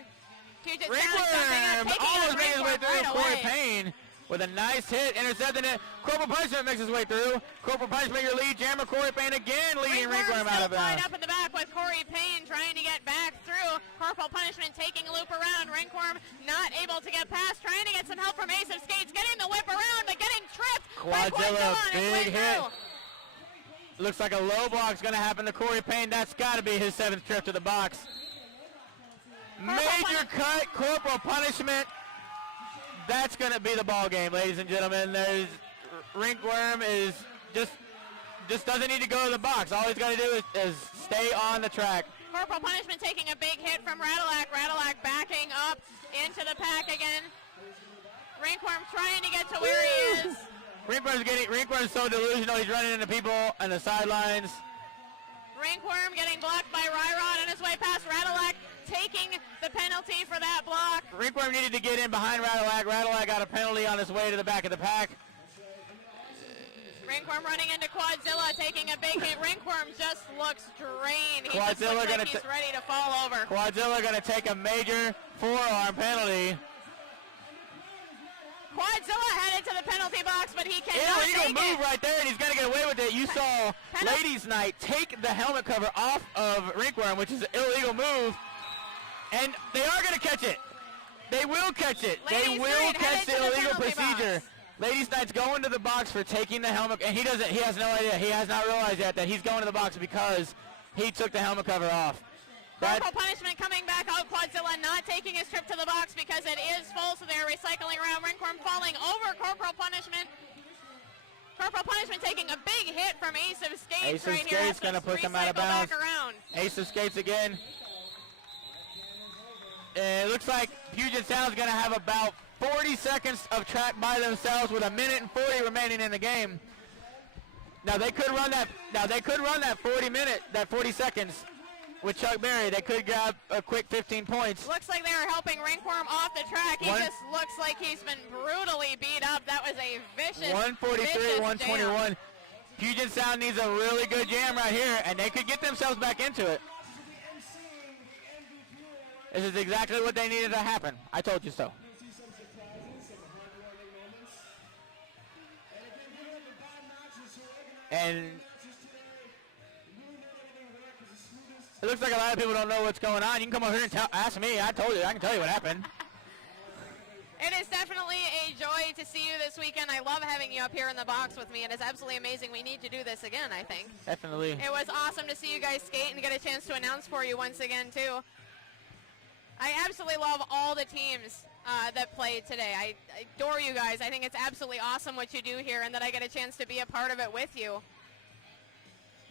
Puget Sound Rinkworm almost made his way through. right Corey away. Payne with a nice hit, intercepting it. Corporal Punishment makes his way through. Corporal Punishment, your lead jammer. Corey Payne again leading Rinkworm out of tied bounds. up in the back with Corey Payne trying to get back through. Corporal Punishment taking a loop around. Rinkworm not able to get past, trying to get some help from Ace of Skates, getting the whip around, but getting tripped. by Quadzilla, on his way big hit. through. Looks like a low block's going to happen to Corey Payne. That's got to be his 7th trip to the box. Major cut, Corporal Punishment. That's going to be the ball game, ladies and gentlemen. There's Rinkworm is just doesn't need to go to the box. All he's got to do is stay on the track. Corporal Punishment taking a big hit from Radillac. Radillac backing up into the pack again. Rinkworm trying to get to where he is. Rinkworm's so delusional. He's running into people on the sidelines. Rinkworm getting blocked by Ryrod on his way past. Radillac taking the penalty for that block. Rinkworm needed to get in behind Radillac. Radillac got a penalty on his way to the back of the pack. Rinkworm running into Quadzilla, taking a big hit. Rinkworm just looks drained. He just Quadzilla looks like he's ready to fall over. Quadzilla going to take a major forearm penalty. Quadzilla headed to the penalty box, but he cannot Illegal take move it. right there, and he's going to get away with it. You saw Ladies Night take the helmet cover off of Rinkworm, which is an illegal move, and they are going to catch it. They will catch it. They will catch the illegal procedure. Ladies Night's going to the box for taking the helmet, and he has no idea. He has not realized yet that he's going to the box because he took the helmet cover off. Corporal Punishment coming back out. Quadzilla not taking his trip to the box because it is full, so they're recycling around. Rinkworm falling over Corporal Punishment. Corporal Punishment taking a big hit from Ace of Skates right here. Ace of Skates going to push him out of bounds. Ace of Skates again. It looks like Puget Sound's going to have about 40 seconds of track by themselves with 1:40 remaining in the game. Now they could run that. 40 seconds with Chuck Berry. They could grab a quick 15 points. Looks like they are helping Rinkworm off the track. He just looks like he's been brutally beat up. That was a vicious 143, 121. Jam. Puget Sound needs a really good jam right here, and they could get themselves back into it. This is exactly what they needed to happen. I told you so. And it looks like a lot of people don't know what's going on. You can come over here and ask me. I told you. I can tell you what happened. It is definitely a joy to see you this weekend. I love having you up here in the box with me. It is absolutely amazing. We need to do this again, I think. Definitely. It was awesome to see you guys skate and get a chance to announce for you once again, too. I absolutely love all the teams that played today. I adore you guys. I think it's absolutely awesome what you do here and that I get a chance to be a part of it with you.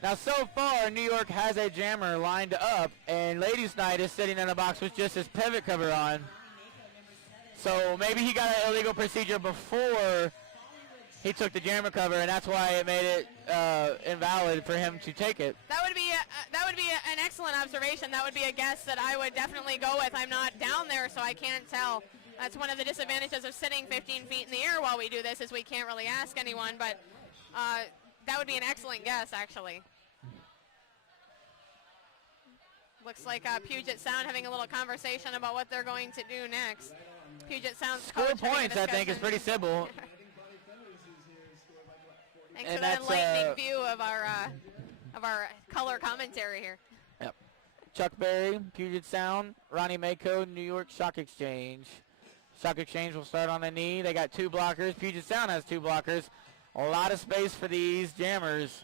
Now, so far, New York has a jammer lined up, and Ladies Night is sitting in the box with just his pivot cover on. So maybe he got an illegal procedure before he took the jammer cover, and that's why it made it invalid for him to take it. That would be an excellent observation. That would be a guess that I would definitely go with. I'm not down there, so I can't tell. That's one of the disadvantages of sitting 15 feet in the air while we do this, is we can't really ask anyone, but that would be an excellent guess, actually. Looks like Puget Sound having a little conversation about what they're going to do next. Puget Sound's Score points, I think, is pretty simple. Thanks for that enlightening view of our color commentary here. Yep. Chuck Berry, Puget Sound, Ronnie Mako, New York Shock Exchange. Shock Exchange will start on the knee. They got 2 blockers. Puget Sound has 2 blockers. A lot of space for these jammers.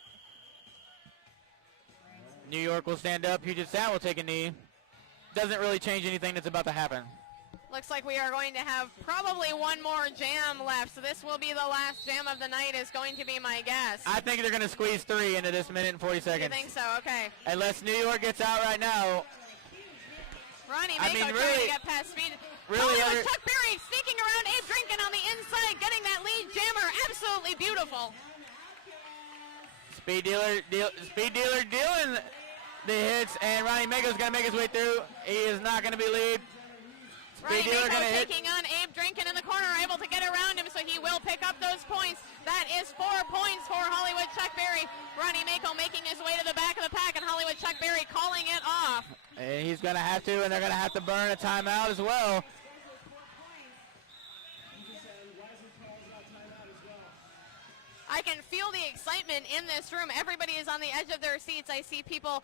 New York will stand up. Puget Sound will take a knee. Doesn't really change anything that's about to happen. Looks like we are going to have probably one more jam left, so this will be the last jam of the night is going to be my guess. I think they're going to squeeze 3 into this minute and 40 seconds. You think so? Okay. Unless New York gets out right now. Ronnie Mako trying to get past speed. Really, with Chuck Berry sneaking around Abe Drinkin on the inside, getting that lead jammer. Absolutely beautiful. Speed dealer dealing the hits, and Ronnie Mako's going to make his way through. He is not going to be lead. Ronnie Mako taking on Abe Drinkin in the corner, able to get around him, so he will pick up those points. That is 4 points for Hollywood Chuck Berry. Ronnie Mako making his way to the back of the pack, and Hollywood Chuck Berry calling it off. And he's going to have to, and they're going to have to burn a timeout as well. I can feel the excitement in this room. Everybody is on the edge of their seats. I see people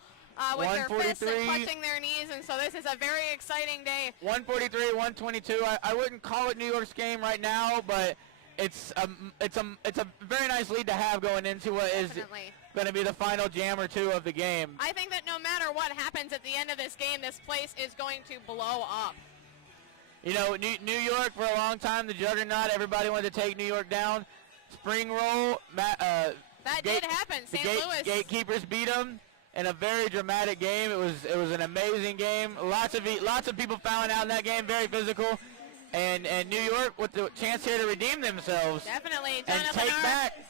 with their fists and clutching their knees, and so this is a very exciting day. 143, 122. I wouldn't call it New York's game right now, but it's a very nice lead to have going into what is going to be the final jam or two of the game. I think that no matter what happens at the end of this game, this place is going to blow up. You know, New York for a long time, the juggernaut. Everybody wanted to take New York down. Spring roll. That did happen. St. Louis. Gatekeepers beat them in a very dramatic game. It was an amazing game. Lots of people fouling out in that game. Very physical. And New York with the chance here to redeem themselves. Definitely. And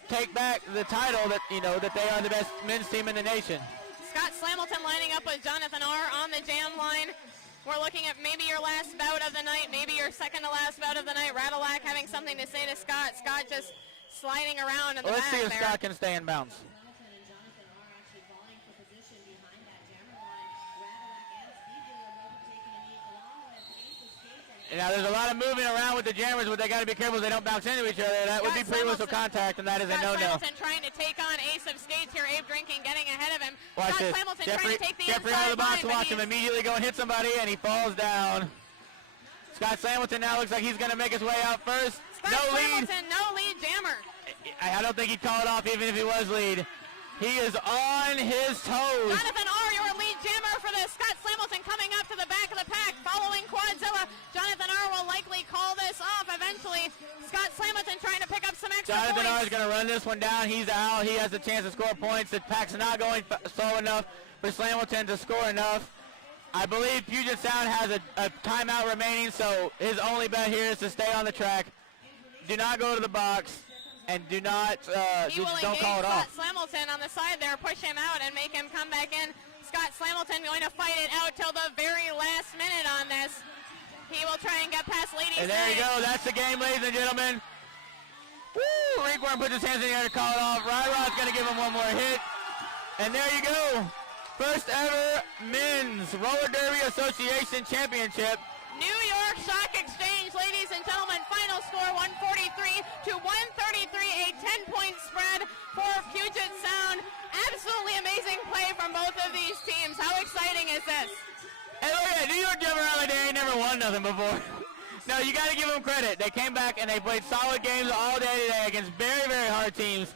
take back the title that that they are the best men's team in the nation. Scott Slamilton lining up with Jonathan R. on the jam line. We're looking at maybe your last bout of the night, maybe your second to last bout of the night. Radulac having something to say to Scott. Scott just sliding around in the back. Let's see if Scott can stay in bounds. Now there's a lot of moving around with the jammers, but they got to be careful they don't bounce into each other. That would be pre-whistle contact, and that is a no-no. Hamilton trying to take on Ace of Skates here. Abe Drinkin getting ahead of him. Watch this. Hamilton Jeffrey, trying to take the Jeffrey inside out of the box. line, Watch him immediately go and hit somebody, and he falls down. Scott Slamilton now looks like he's going to make his way out first. Scott Slamilton, no lead jammer. I don't think he'd call it off even if he was lead. He is on his toes. Jonathan R., your lead jammer for this. Scott Slamilton coming up to the back of the pack, following Quadzilla. Jonathan R. will likely call this off eventually. Scott Slamilton trying to pick up some extra points. Jonathan R. is going to run this one down. He's out. He has a chance to score points. The pack's not going slow enough for Slamilton to score enough. I believe Puget Sound has a timeout remaining, so his only bet here is to stay on the track. Do not go to the box. And do not, don't call it off. Scott Slamilton on the side there, push him out and make him come back in. Scott Slamilton going to fight it out till the very last minute on this. He will try and get past Ladies And there you go. That's the game, ladies and gentlemen. Woo! Ringworm puts his hands in the air to call it off. Ryrod's going to give him one more hit. And there you go. First ever Men's Roller Derby Association Championship. New York Stock Exchange, ladies and gentlemen, final score 143 to 133, a 10-point spread for Puget Sound. Absolutely amazing play from both of these teams. How exciting is this? Hey, look at New York Jumper Rally. They ain't never won nothing before. No, you got to give them credit. They came back and they played solid games all day today against very, very hard teams.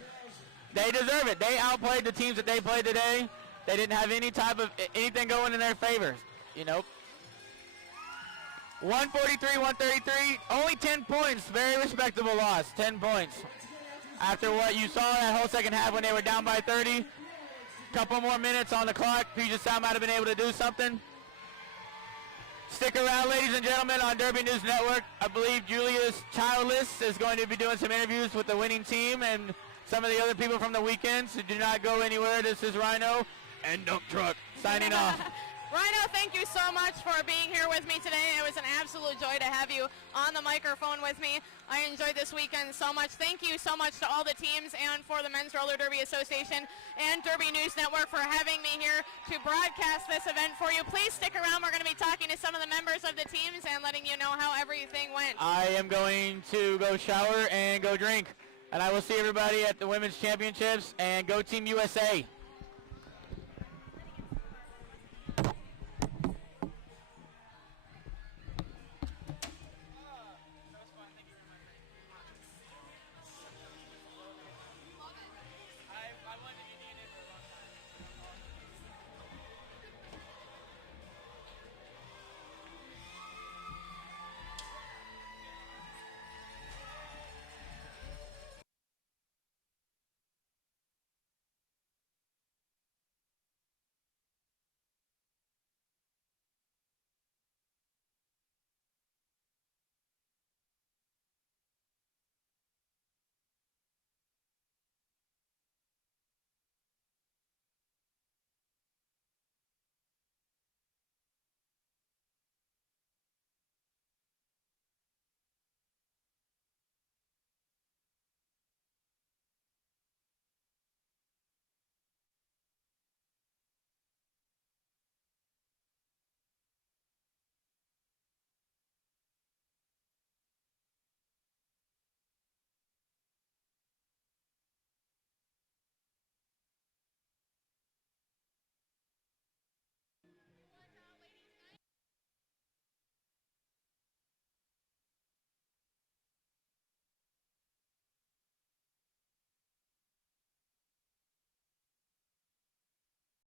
They deserve it. They outplayed the teams that they played today. They didn't have anything going in their favor, 143, 133, only 10 points. Very respectable loss, 10 points. After what you saw that whole second half when they were down by 30, couple more minutes on the clock, Puget Sound might have been able to do something. Stick around, ladies and gentlemen, on Derby News Network. I believe Julius Childless is going to be doing some interviews with the winning team and some of the other people from the weekend, so do not go anywhere. This is Rhino and Dump Truck signing off. Rhino, thank you so much for being here with me today. It was an absolute joy to have you on the microphone with me. I enjoyed this weekend so much. Thank you so much to all the teams and for the Men's Roller Derby Association and Derby News Network for having me here to broadcast this event for you. Please stick around. We're going to be talking to some of the members of the teams and letting you know how everything went. I am going to go shower and go drink. And I will see everybody at the Women's Championships, and go Team USA.